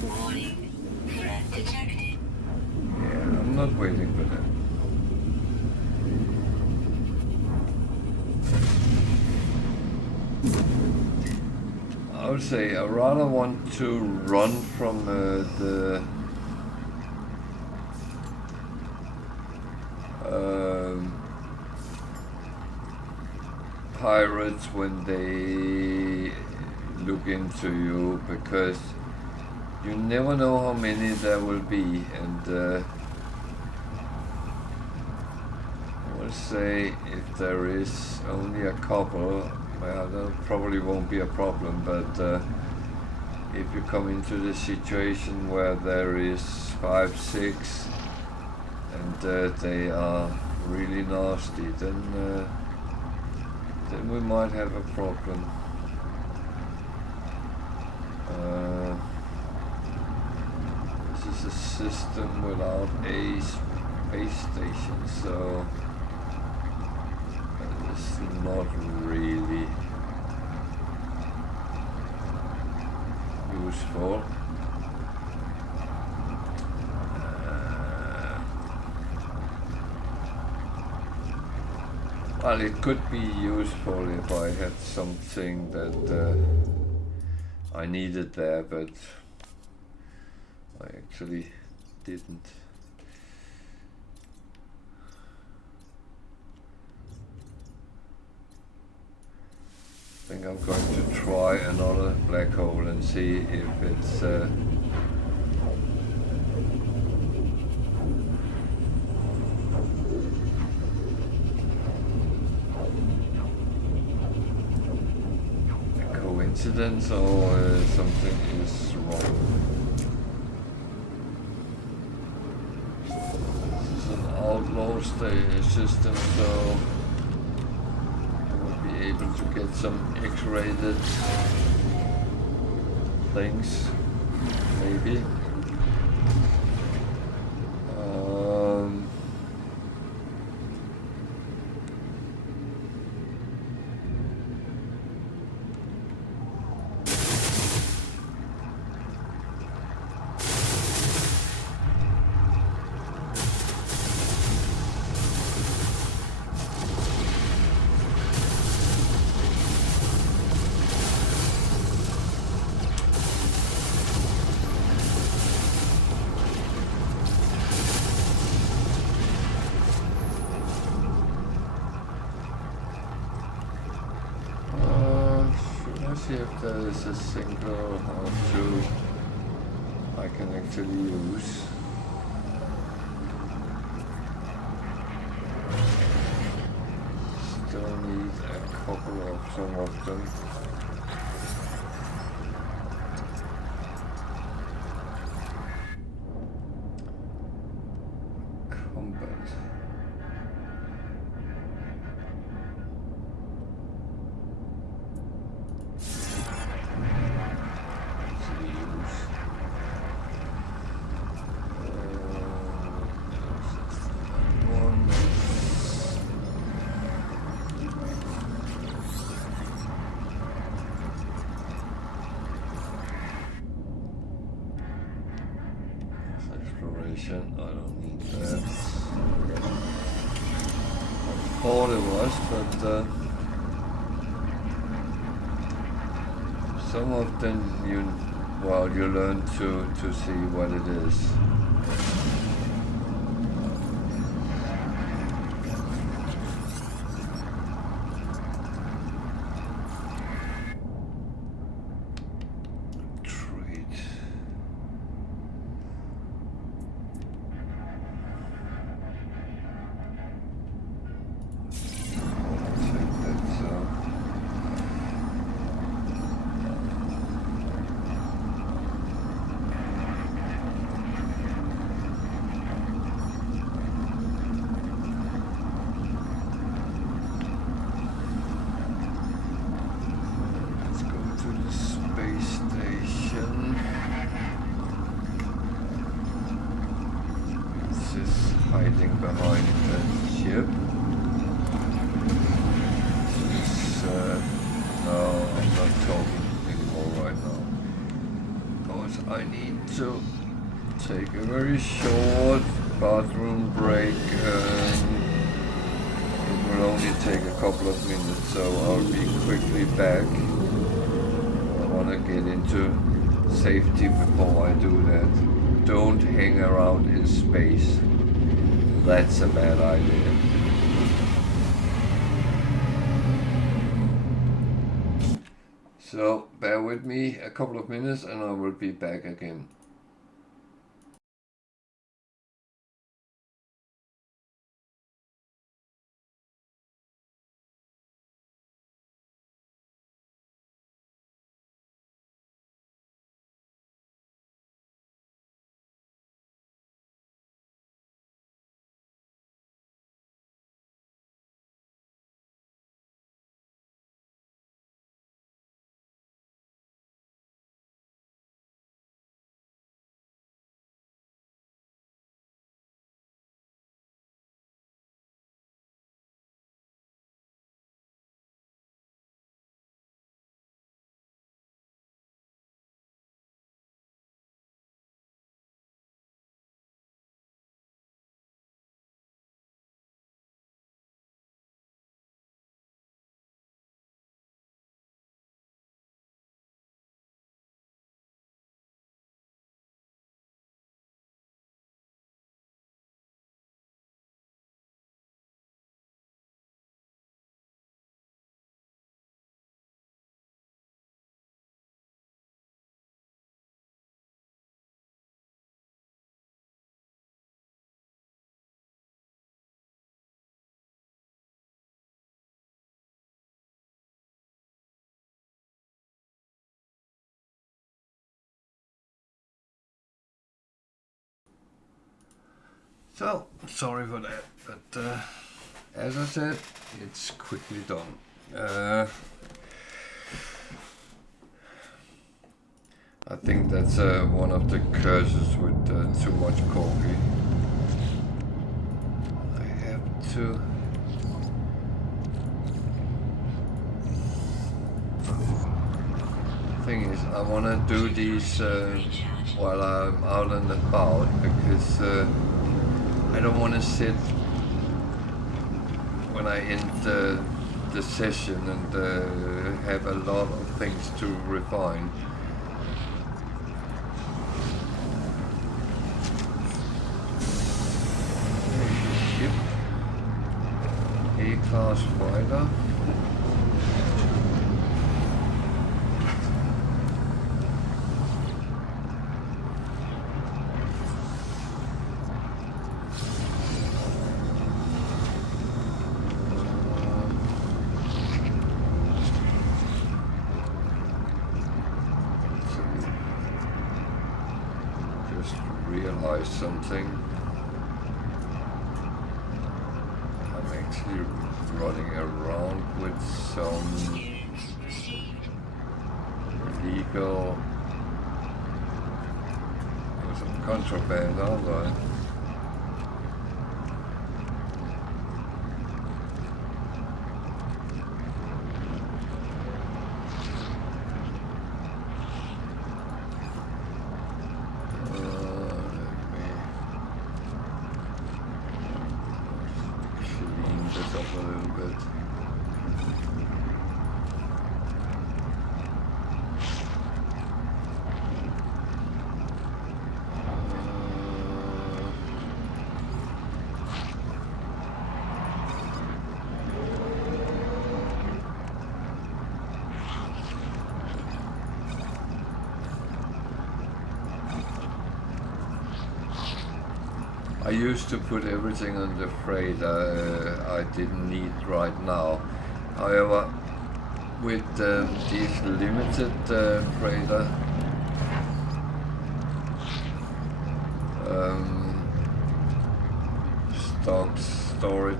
Warning. Threat detected. Yeah, I'm not waiting for that. I would say I rather want to run from the pirates when they look into you, because you never know how many there will be, and I would say if there is only a couple, well, that probably won't be a problem, but if you come into the situation where there is 5, 6 and they are really nasty, then we might have a problem. This is a system without a space station, so it's not really useful. Well, it could be useful if I had something that I needed there, but I actually didn't. I think I'm going to try another black hole and see if it's coincidence or something is wrong. This is an outlaw system, so I will be able to get some X-rated things, maybe. see if there is a single or two I can actually use. Still need a couple of some of them. I don't need that. I thought it was, but some of them you learn to see what it is. Hiding behind the ship. No, I'm not talking anymore right now. Because I need to take a very short bathroom break. It will only take a couple of minutes, so I'll be quickly back. I want to get into safety before I do that. Don't hang around in space. That's a bad idea. So bear with me a couple of minutes and I will be back again. So, sorry for that, but as I said, it's quickly done. I think that's one of the curses with too much coffee. I have to... Thing is, I want to do these while I'm out and about, because I don't want to sit when I end the session and have a lot of things to refine. Ship, A-class fighter. try something. I'm actually running around with some illegal, or some contraband, aren't I? I used to put everything on the freighter I didn't need right now. However, with these limited freighter, stock storage,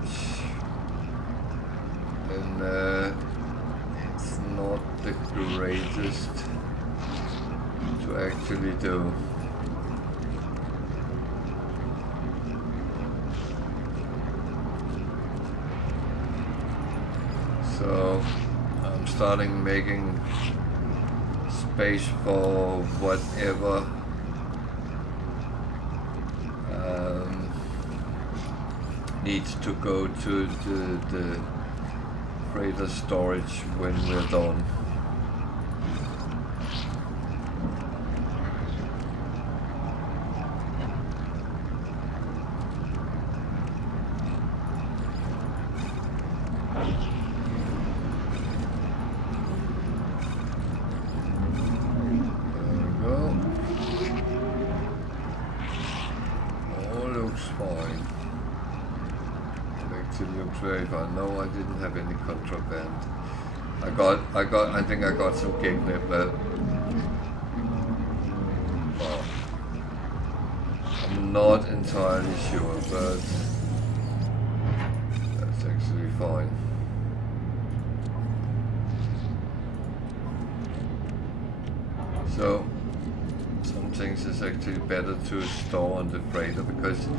then it's not the greatest to actually do. So I'm starting making space for whatever needs to go to the freighter storage when we're done. Very fun. No, I didn't have any contraband. I think I got some kicknip, but well, I'm not entirely sure, but that's actually fine. So some things is actually better to store on the freighter because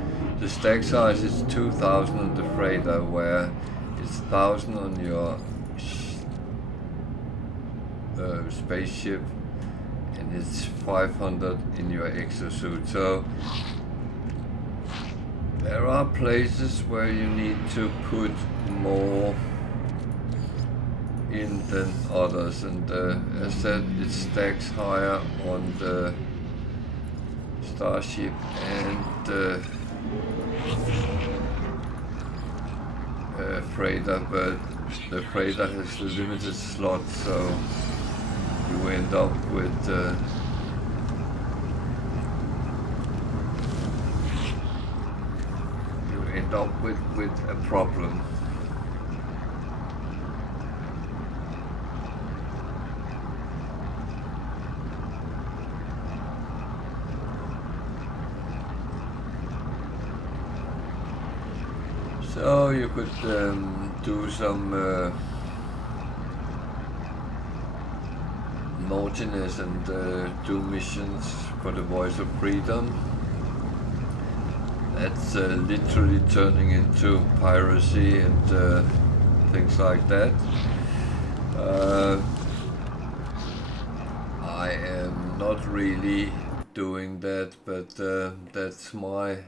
the stack size is 2,000 on the freighter, where it's 1,000 on your spaceship, and it's 500 in your exosuit. So there are places where you need to put more in than others, and as said, it stacks higher on the Starship and the freighter, but the freighter has limited slots, so you end up with a problem. So you could do some naughtiness and do missions for the Voice of Freedom. That's literally turning into piracy and things like that. I am not really doing that, but that's my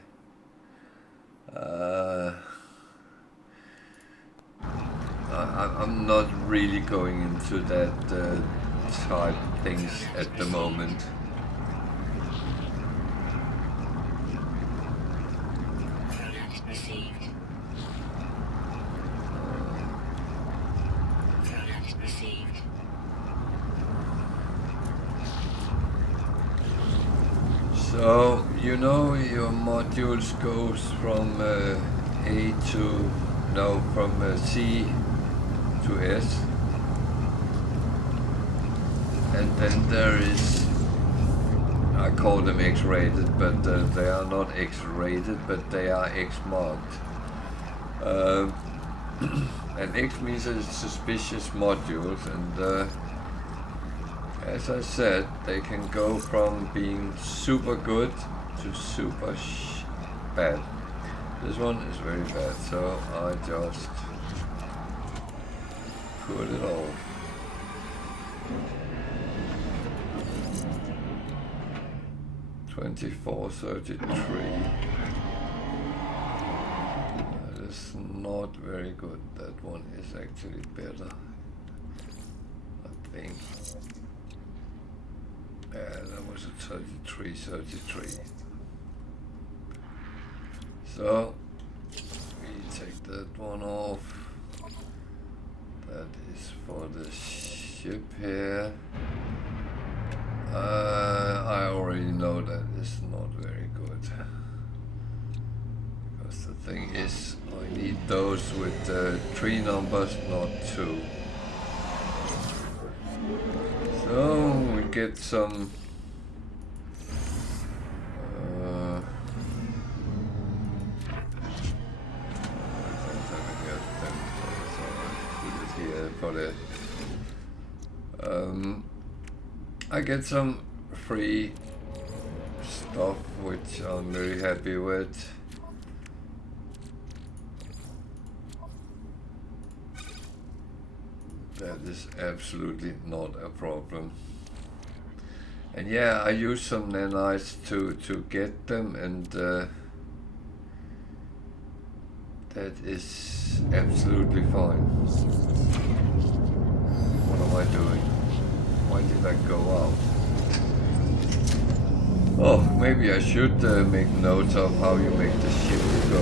I'm not really going into that type things at the moment. Product received. Product received. So you know your modules goes from from C to S, and then there is I call them X-rated, but they are not X-rated, but they are X-marked. And X means it's suspicious modules, and as I said, they can go from being super good to super bad. This one is very bad, so I just put it off. $24.33. That is not very good. That one is actually better, I think. Yeah, that was a 33. So we take that one off. That is for the ship here. I already know that it's not very good. Because the thing is, I need those with 3 numbers, not 2. So we get some I get some free stuff which I'm very happy with. That is absolutely not a problem. And yeah, I use some nanites to get them, and that is absolutely fine. What am I doing? Why did I go out? Oh, maybe I should make notes of how you make the ship go.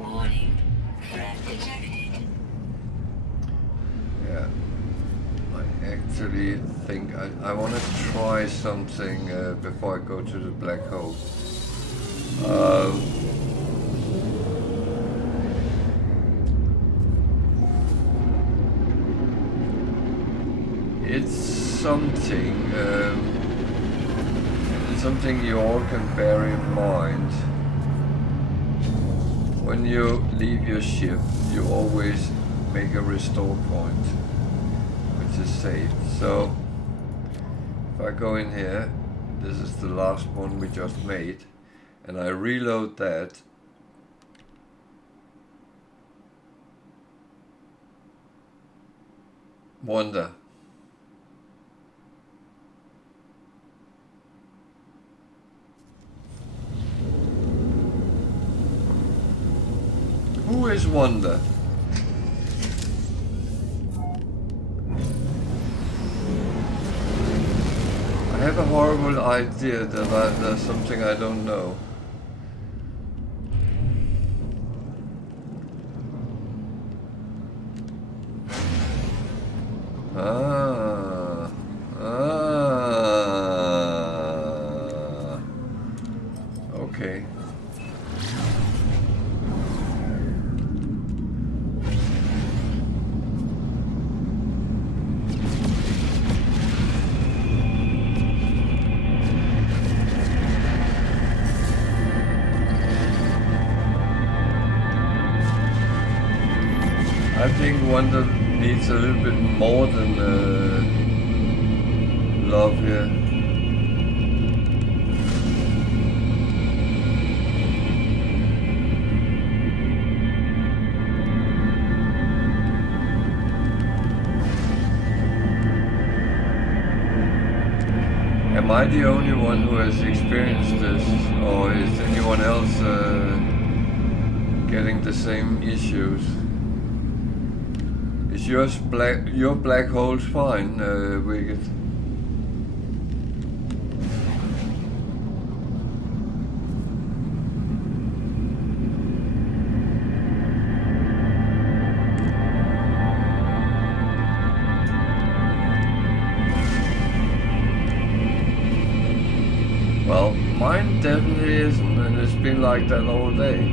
Warning. Threat detected. Yeah. I actually think I want to try something before I go to the black hole. It's something you all can bear in mind. When you leave your ship, you always make a restore point, which is saved. So if I go in here, this is the last one we just made, and I reload that. Wonder. Who is Wonder? I have a horrible idea that there's something I don't know. Okay. I think Wonder needs a little bit more than love here. Am I the only one who has experienced this, or is anyone else getting the same issues? Is your black hole's fine, Wicked? Well, mine definitely isn't, and it's been like that all day.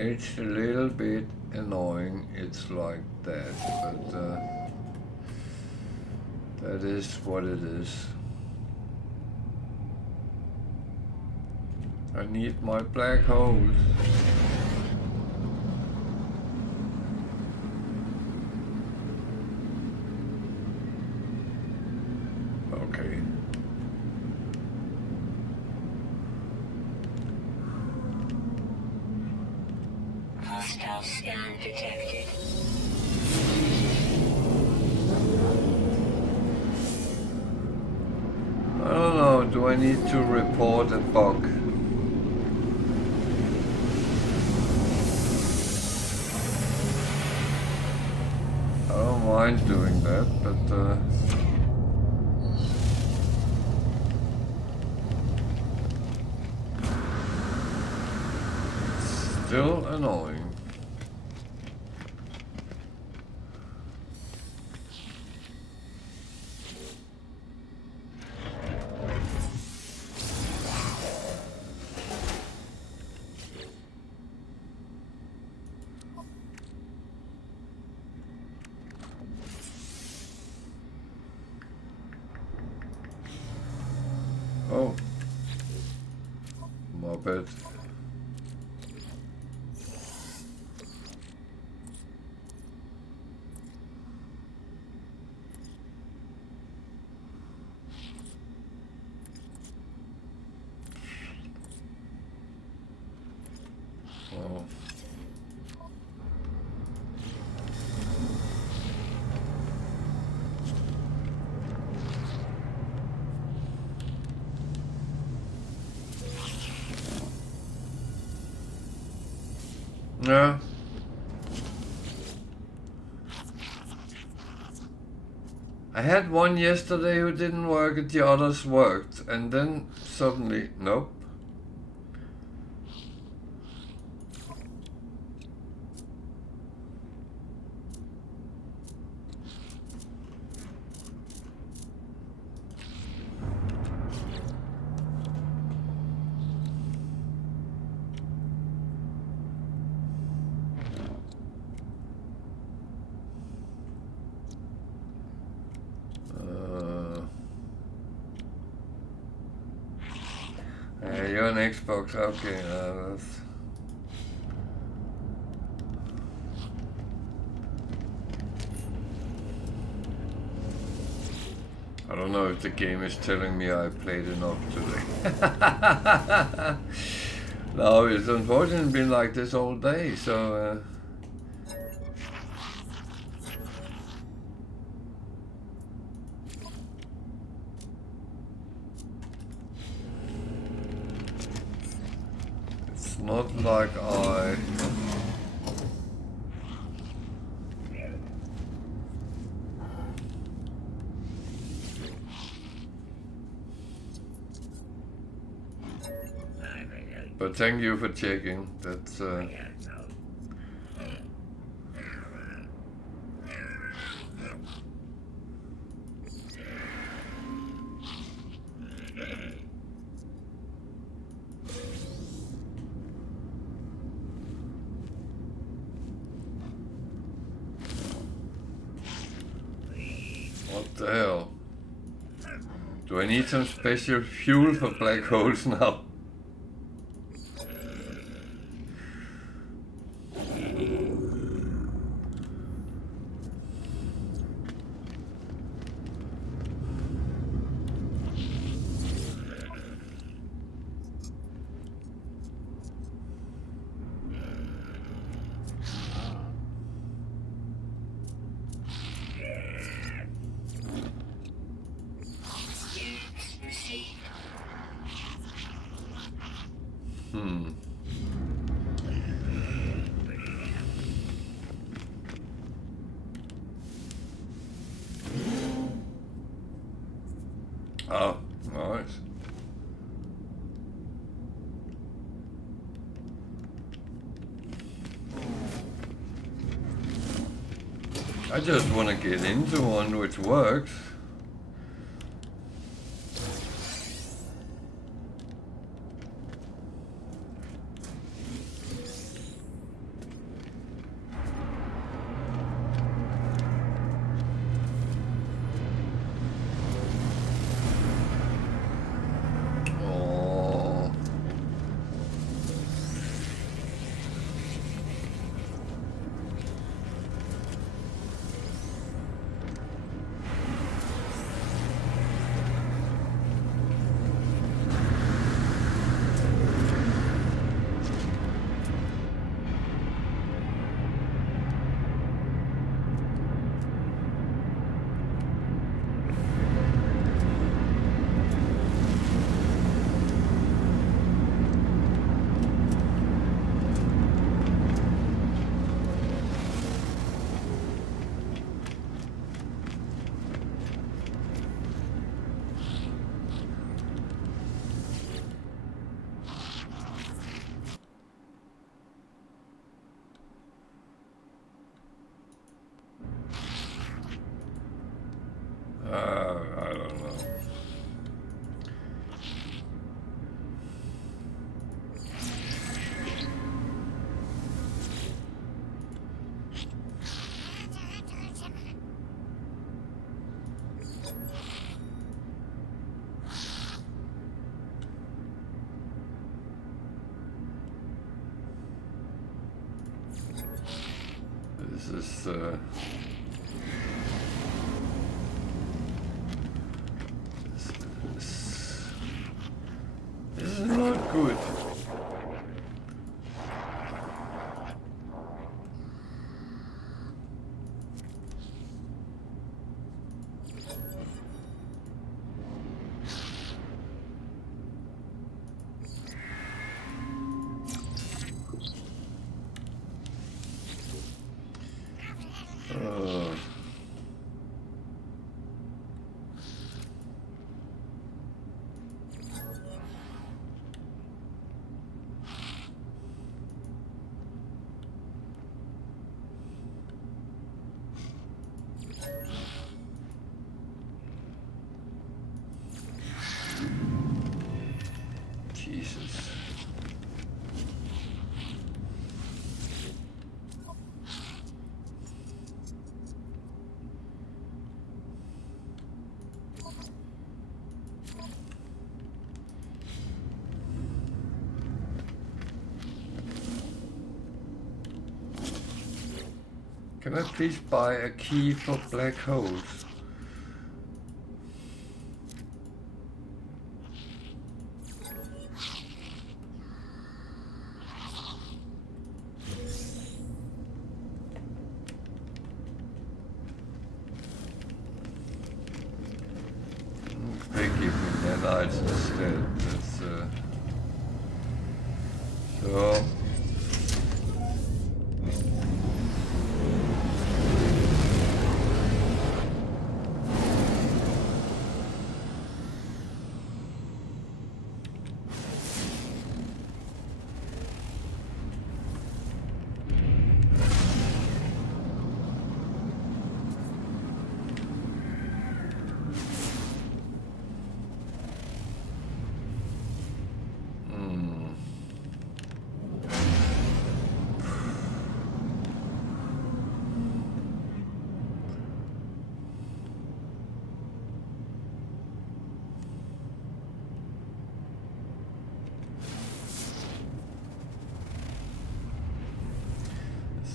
It's a little bit annoying, it's like that, but that is what it is. I need my black holes. Okay. Hostile scan detected. I don't know, do I need to report a bug? I don't mind doing that, but it's still annoying. Oh, my bad. Oh. Yeah. I had one yesterday who didn't work and the others worked, and then suddenly, nope. You're on Xbox, okay. That's... I don't know if the game is telling me I played enough today. No, it's unfortunately been like this all day, so... It's not like I... But thank you for checking. That's what the hell? Do I need some special fuel for black holes now? Oh, nice. I just want to get into one which works. This is this is not good. Jesus. Can I please buy a key for black holes? They give me nanites instead. That's so.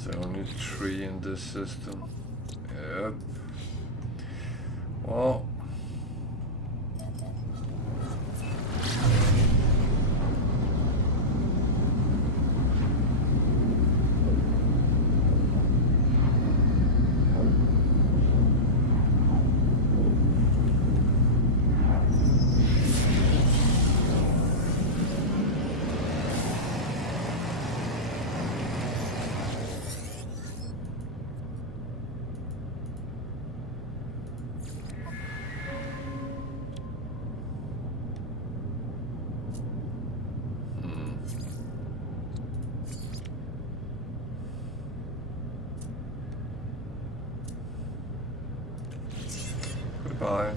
There's only 3 in this system. Yep. Well. Goodbye.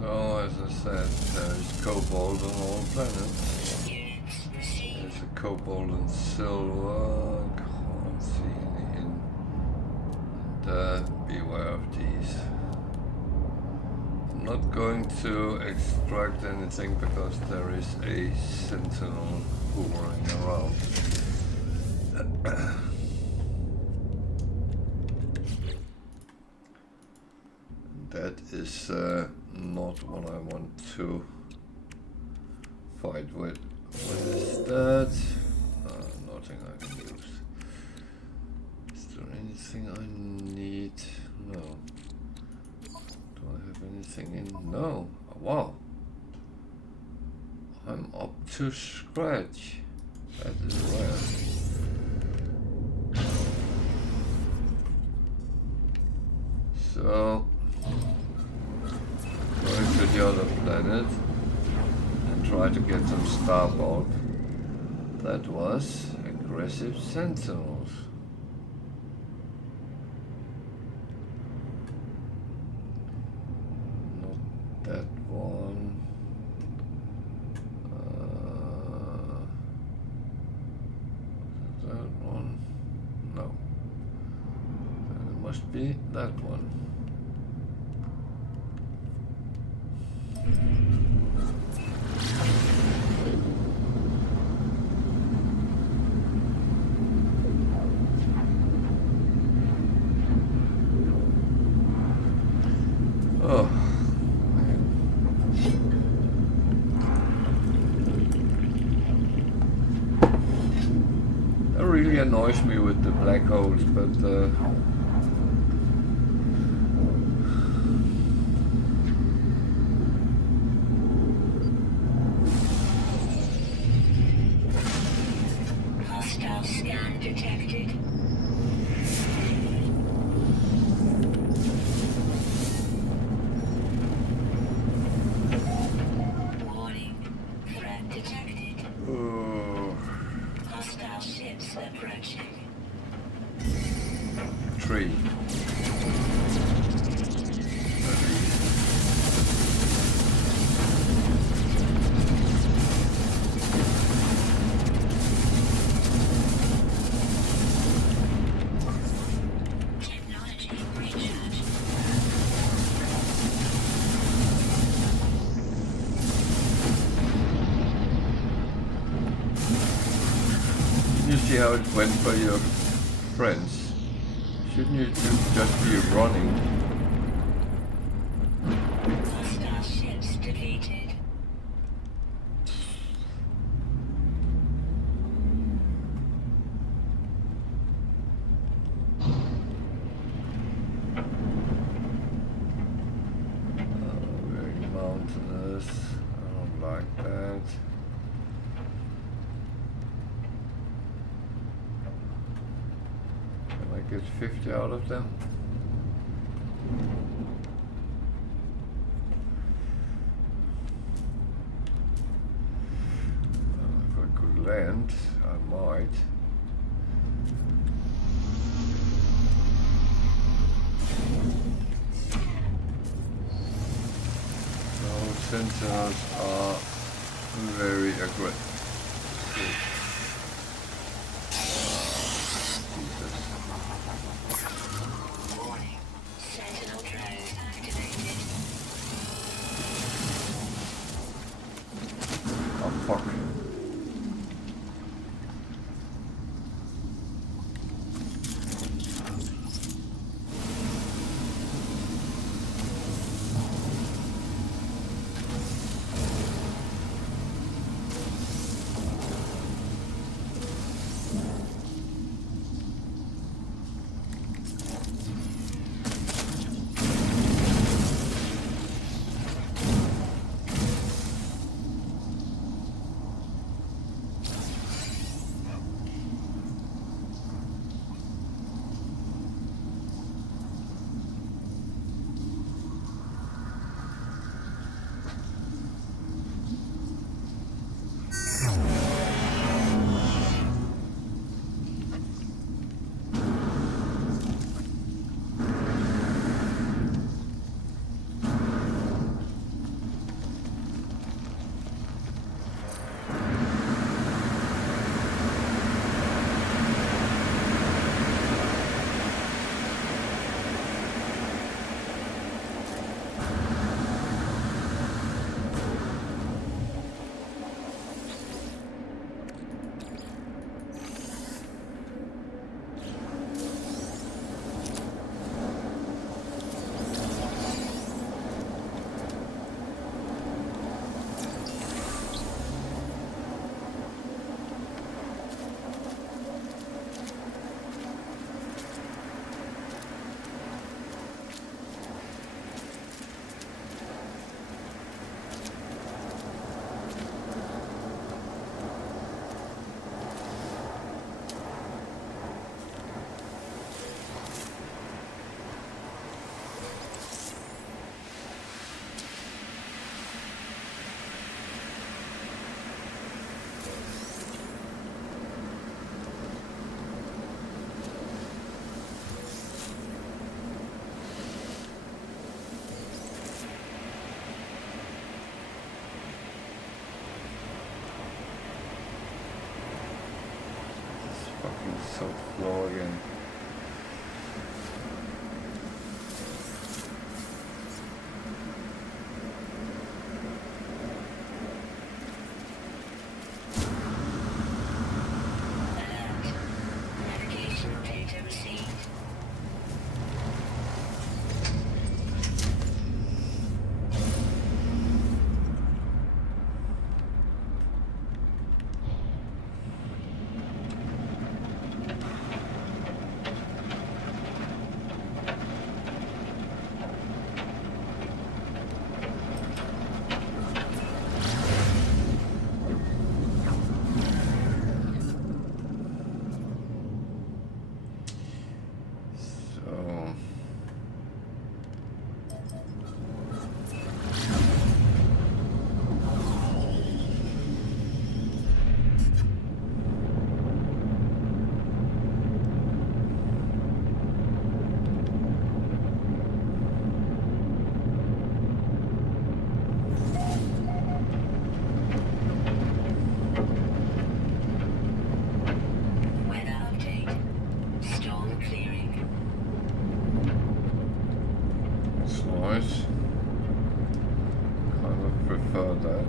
So, as I said, there is cobalt on all planets. cobalt and silver. Can't see any in. And beware of these. I'm not going to extract anything because there is a sentinel hovering around. That is not what I want to fight with. What is that? Nothing I can use. Is there anything I need? No. Do I have anything in? No. Oh, wow. I'm up to scratch. That is rare. So, going to the other planet and try to get some star bulk. That was aggressive sentinels. Not that one. That one? No. Then it must be that one. Annoys me with the black holes, but hostile scan detected. Warning, threat detected. Hostile ships approaching. tree. Technology recharge. You see how it went for your friends? Shouldn't you just be running? Hostile ships defeated. Very mountainous. I don't like that. Can I get 50 out of them? If I could land, I might. Those sentinels are very aggressive. Warning, sentinel drones activated. Oh fuck. soft floor again. Alert. Navigational data received. So Weather update. Storm clearing. it's nice. Kind of prefer that.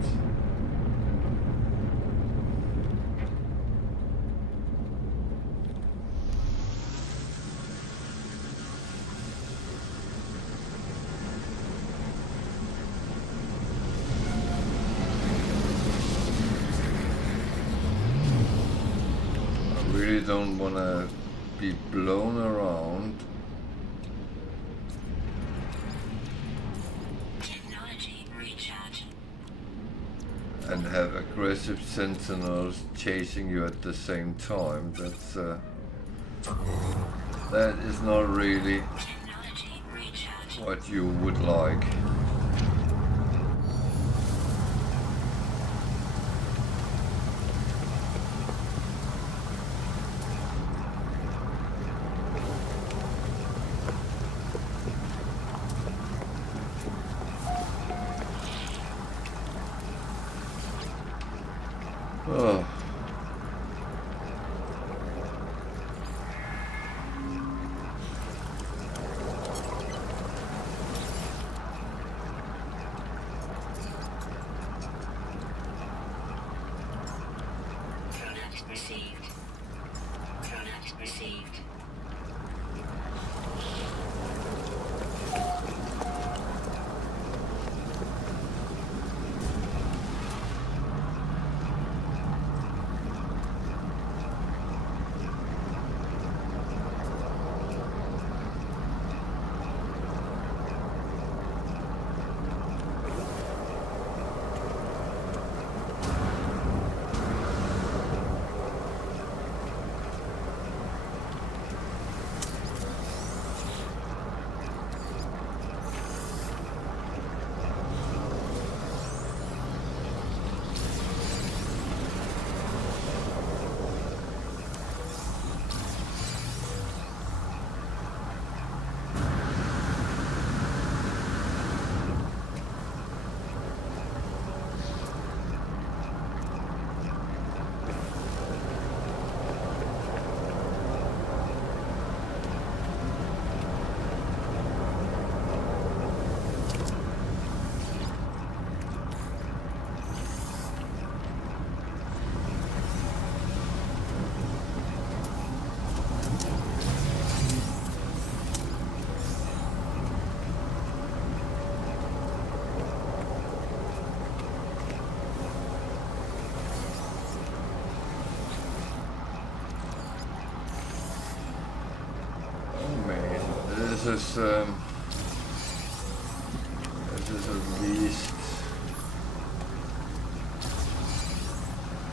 I really don't want to be blown around. Technology recharge. And have aggressive sentinels chasing you at the same time. That is not really Technology recharge. what you would like. Oh. Product received. Product received. This is at least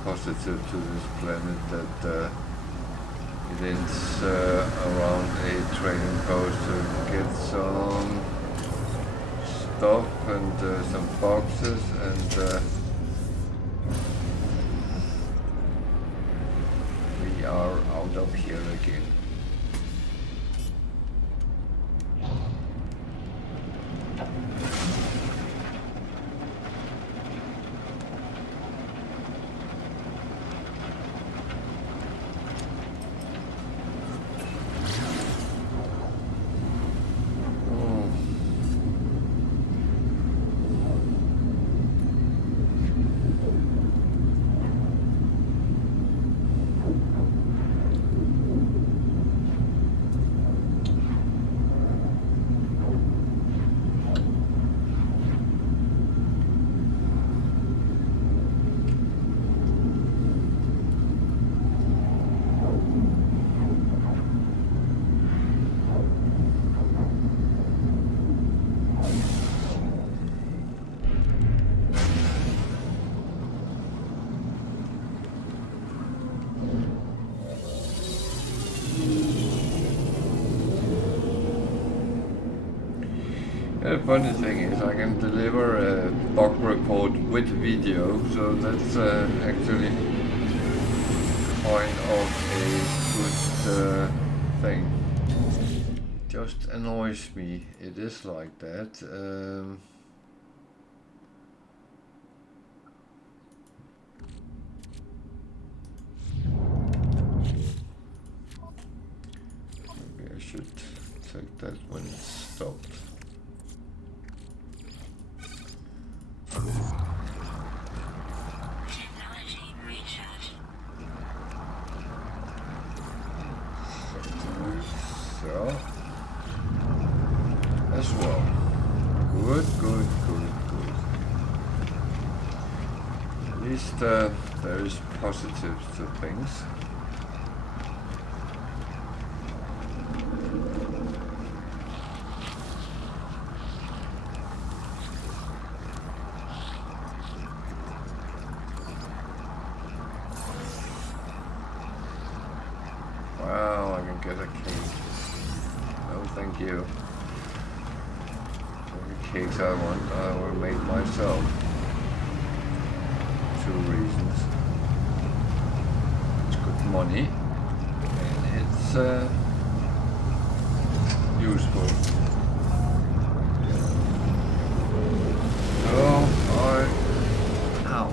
positive to this planet that it ends around a trading post to get some stuff and some boxes and we are out of here again. The funny thing is I can deliver a bug report with video, so that's actually kind of a good thing. Just annoys me, it is like that. Maybe I should take that when it's stopped. Technology recharge. So, as well. Good, good, good, good. At least there is positives to things. Wow, I can get a cake. No, thank you. The cakes I want, I will make myself. 2 reasons. It's good money, and it's useful. So, ow.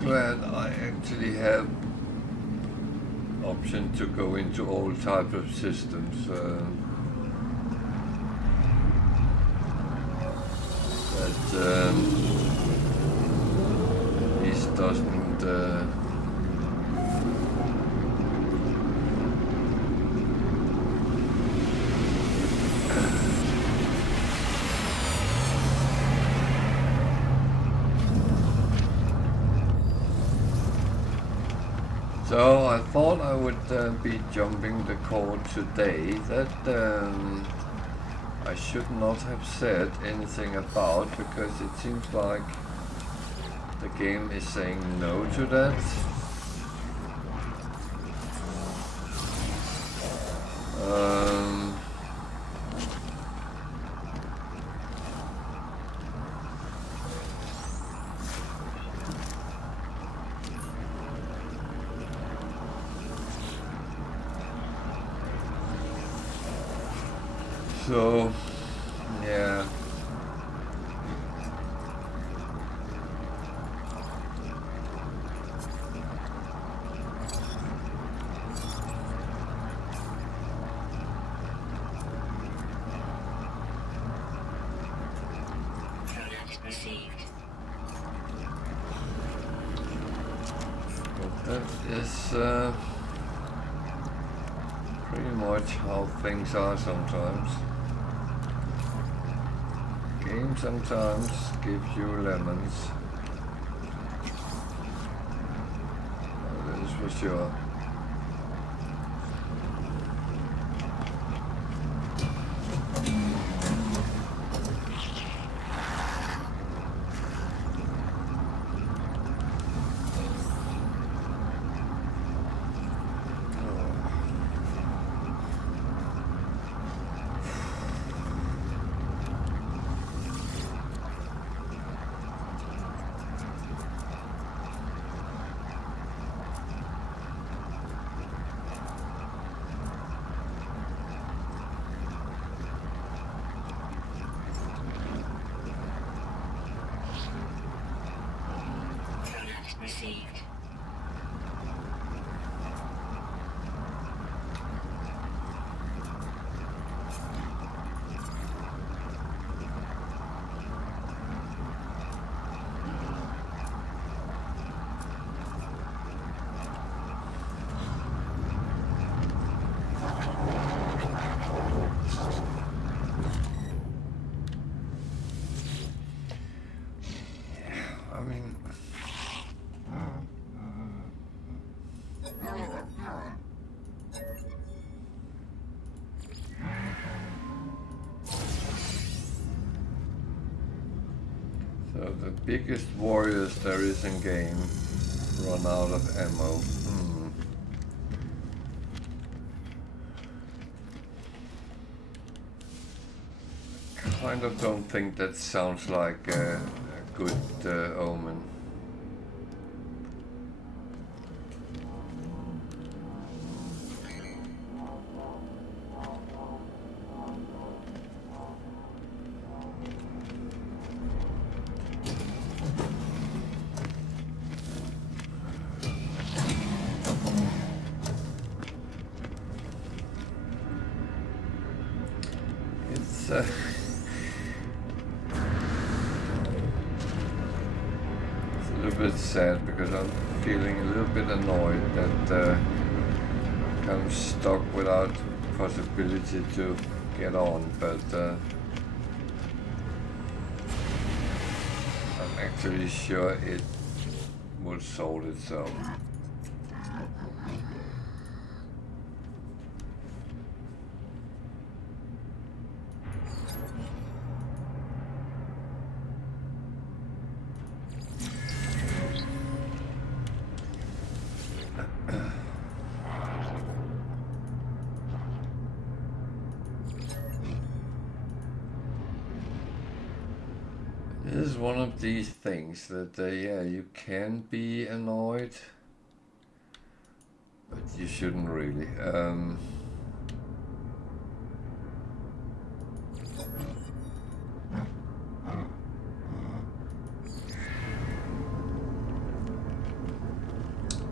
Glad I actually have option to go into all type of systems. That this doesn't So I thought I would be jumping the call today. That I should not have said anything about, because it seems like the game is saying no to that. So, yeah. Product received. But that is pretty much how things are sometimes. Game sometimes gives you lemons. That is for sure. So the biggest warriors there is in game run out of ammo. Kind of don't think that sounds like a good omen. It's a little bit sad because I'm feeling a little bit annoyed that I'm stuck without possibility to get on, but I'm actually sure it will solve itself. It is one of these things that, yeah, you can be annoyed, but you shouldn't really.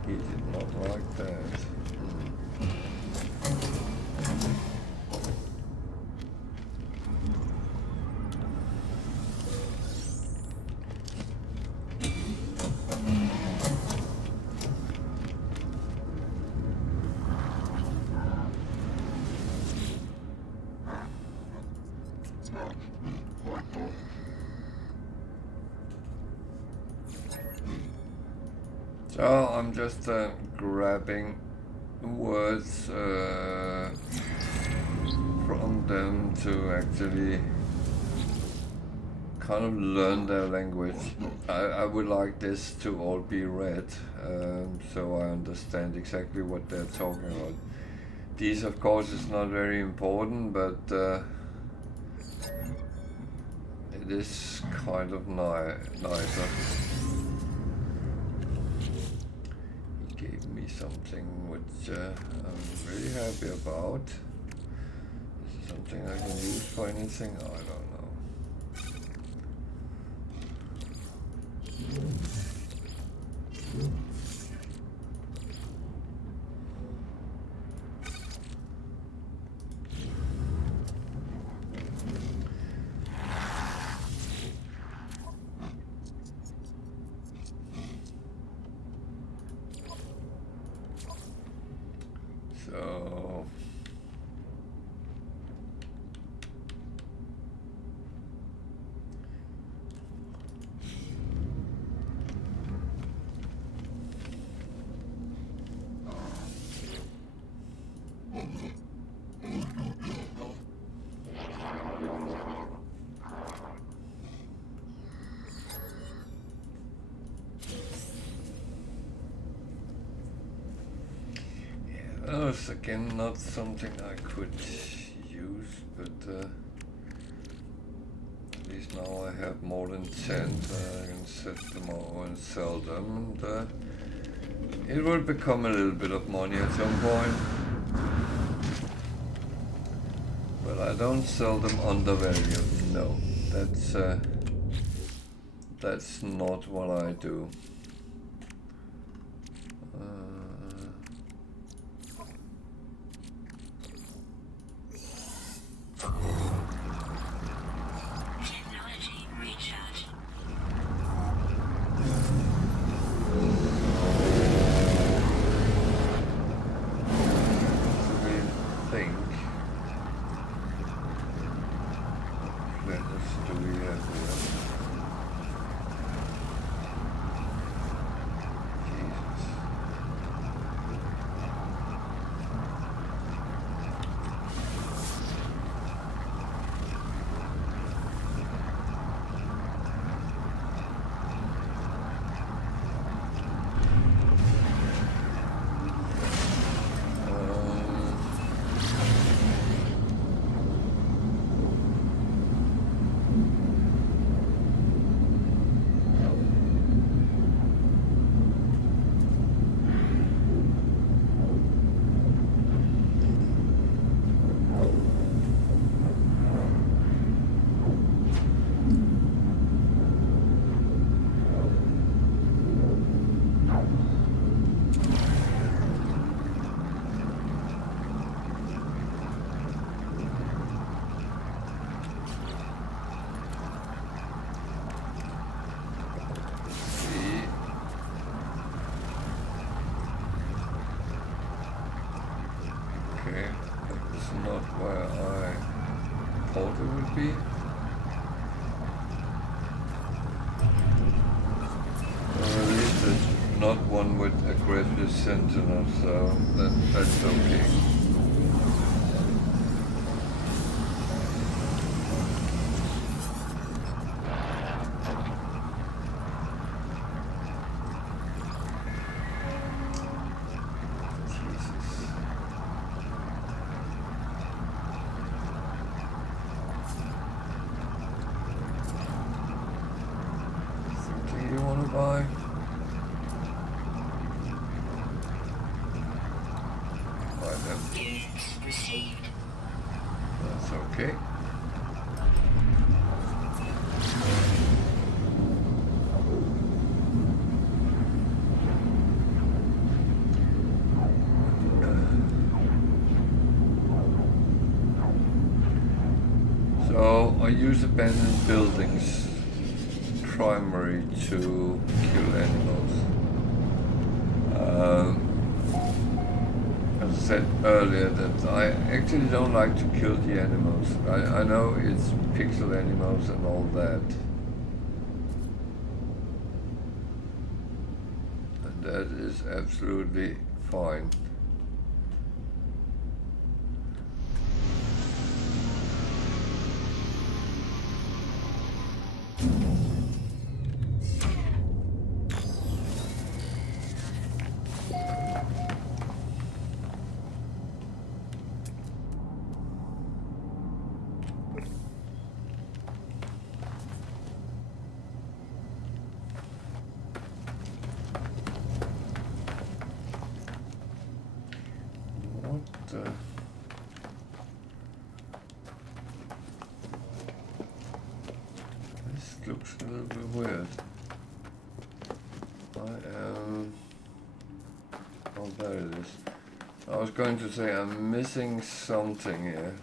He did not like that. So I'm just grabbing words from them to actually kind of learn their language. I would like this to all be read, so I understand exactly what they're talking about. These, of course, is not very important, but it is kind of nicer. Something which I'm really happy about. Is it something I can use for anything? I don't know. So that was again not something I could use, but at least now I have more than 10, so I can set them all and sell them, and it will become a little bit of money at some point. But I don't sell them undervalued, no. That's not what I do. the sentinel, so that's okay. So I use abandoned buildings primary to kill animals. As I said earlier, that I actually don't like to kill the animals. I know it's pixel animals and all that. And that is absolutely fine. This looks a little bit weird. Oh, there it is. I was going to say I'm missing something here.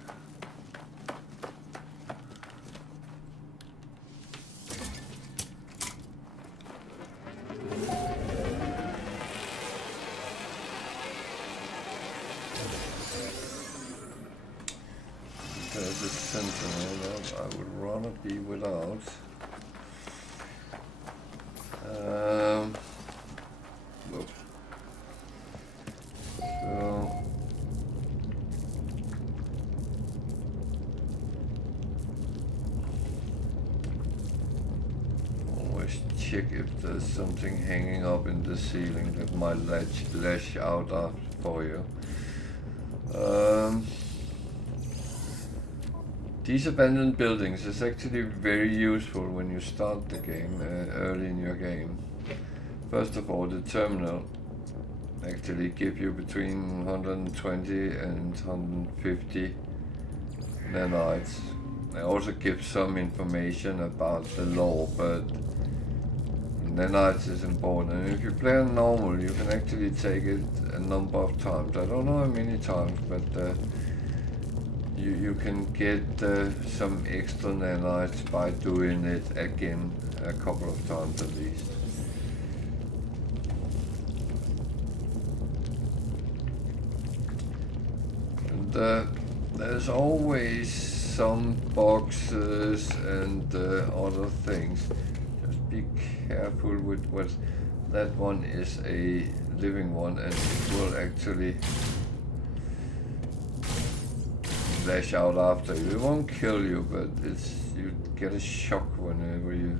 There's a sentinel that I would rather be without. Look. So always check if there's something hanging up in the ceiling that might lash out for you. These abandoned buildings is actually very useful when you start the game, early in your game. First of all, the terminal actually give you between 120 and 150 nanites. They also give some information about the lore, but nanites is important. And if you play on normal, you can actually take it a number of times. I don't know how many times, but you can get some extra nanites by doing it again a couple of times at least. And there's always some boxes and other things. Just be careful with what that one is, a living one, and it will actually lash out after you. It won't kill you, but you get a shock whenever you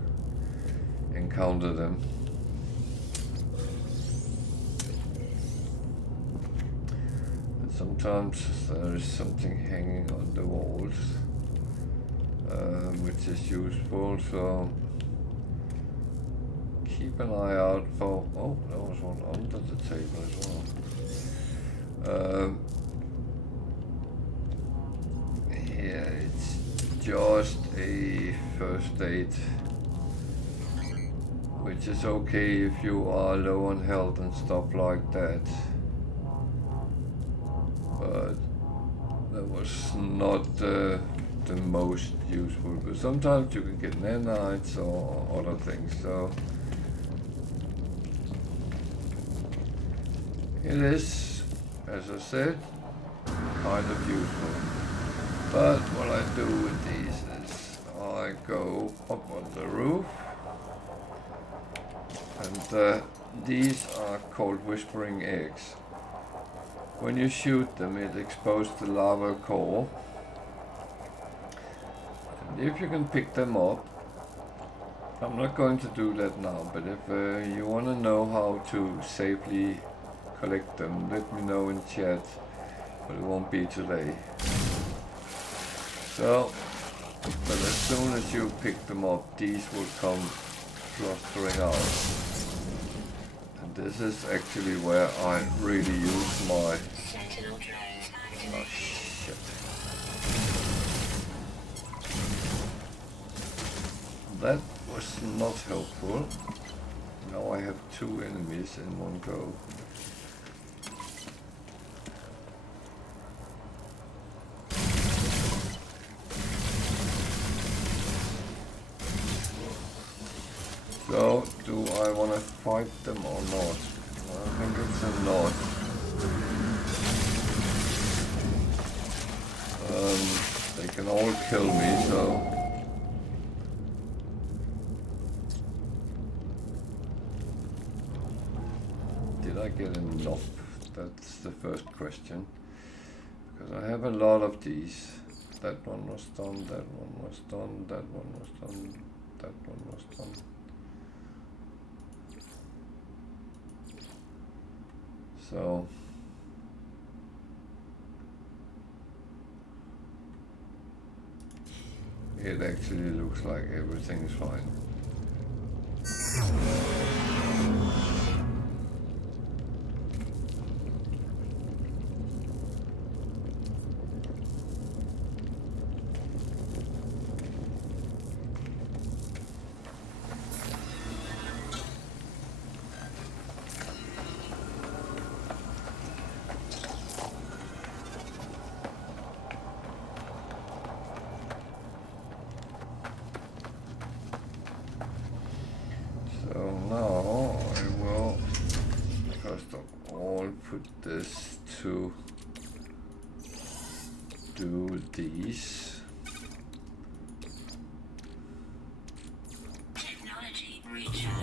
encounter them. And sometimes there is something hanging on the walls, which is useful, so keep an eye out for... Oh, there was one under the table as well. Yeah, it's just a first aid, which is okay if you are low on health and stuff like that. But that was not the most useful. But sometimes you can get nanites or other things. So it is, as I said, kind of useful. But what I do with these is I go up on the roof and these are called whispering eggs. When you shoot them, it exposes the lava core. And if you can pick them up, I'm not going to do that now, but if you want to know how to safely collect them, let me know in chat, but it won't be today. So, but as soon as you pick them up, these will come clustering out. And this is actually where I really use my... Oh shit. That was not helpful. Now I have two enemies in one go. So, do I want to fight them or not? I think it's a not. They can all kill me, so... Did I get enough? That's the first question. Because I have a lot of these. That one was done, that one was done, that one was done, that one was done. So it actually looks like everything is fine. To do these.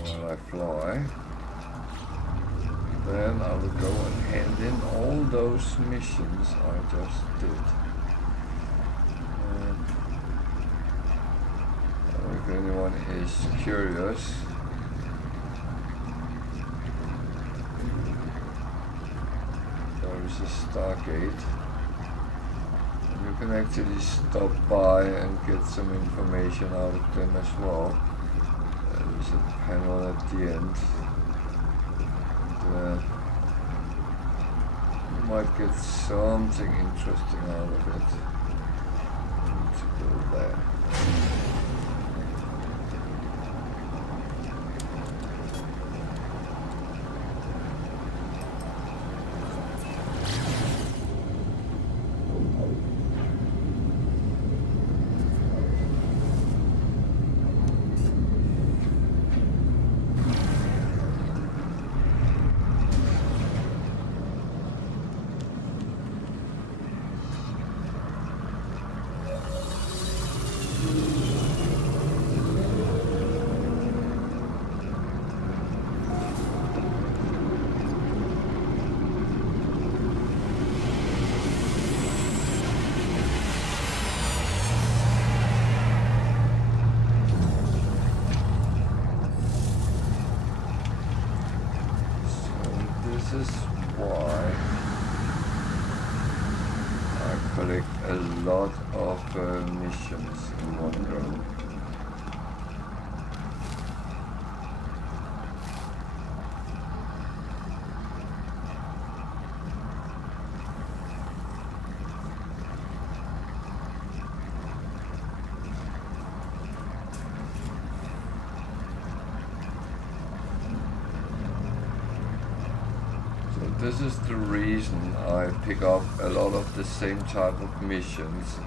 While I fly, then I will go and hand in all those missions I just did. If anyone is curious, is a Stargate, and you can actually stop by and get some information out of them as well. There's a panel at the end, and you might get something interesting out of it. I need to go there. This is why I collect a lot of missions in one go. This is the reason I pick up a lot of the same type of missions,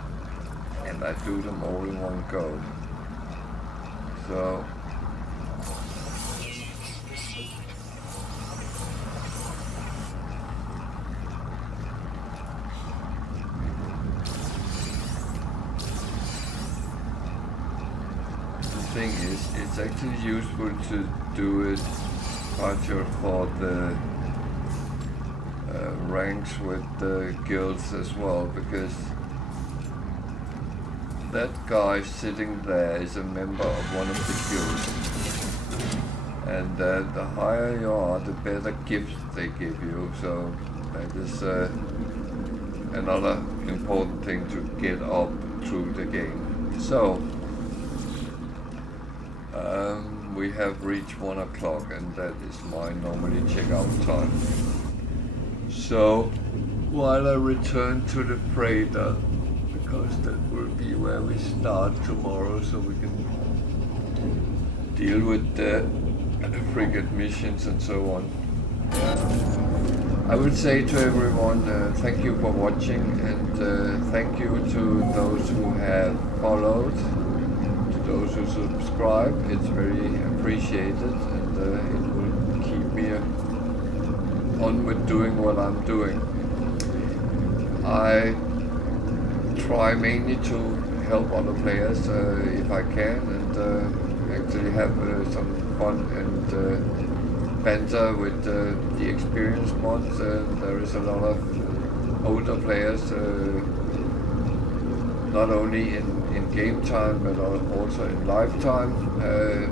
and I do them all in one go. So the thing is, it's actually useful to do it departure for the ranks with the guilds as well, because that guy sitting there is a member of one of the guilds, and the higher you are, the better gifts they give you. So that is another important thing to get up through the game. So we have reached 1 o'clock, and that is my normally checkout time. So while I return to the freighter, because that will be where we start tomorrow, so we can deal with the frigate missions and so on. I would say to everyone, thank you for watching, and thank you to those who have followed, to those who subscribe. It's very appreciated, and it will keep me on with doing what I'm doing. I try mainly to help other players if I can, and actually have some fun and banter with the experienced ones. There is a lot of older players, not only in game time but also in lifetime,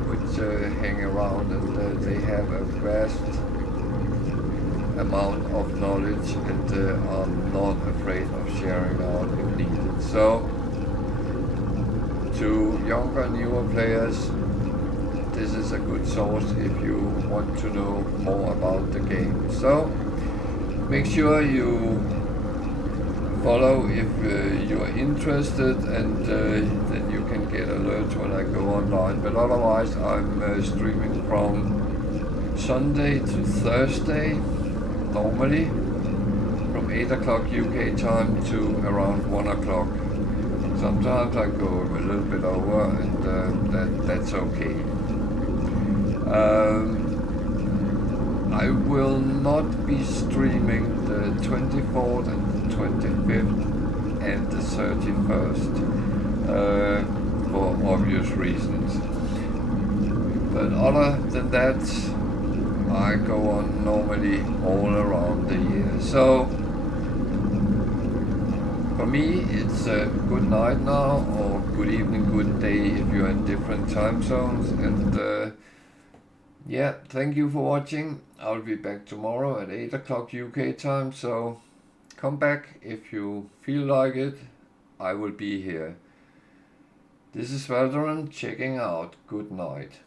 which hang around, and they have a vast amount of knowledge, and are not afraid of sharing out if needed. So to younger, newer players, this is a good source if you want to know more about the game. So make sure you follow if you are interested, and then you can get alerts when I go online. But otherwise, I'm streaming from Sunday to Thursday, normally from 8 o'clock UK time to around 1 o'clock. Sometimes I go a little bit over, and that's okay. I will not be streaming the 24th and the 25th and the 31st for obvious reasons. But other than that, I go on normally all around the year. So for me, it's good night now, or good evening, good day if you're in different time zones. And yeah, thank you for watching. I'll be back tomorrow at 8 o'clock UK time, so come back if you feel like it. I will be here. This is Valderan checking out. Good night.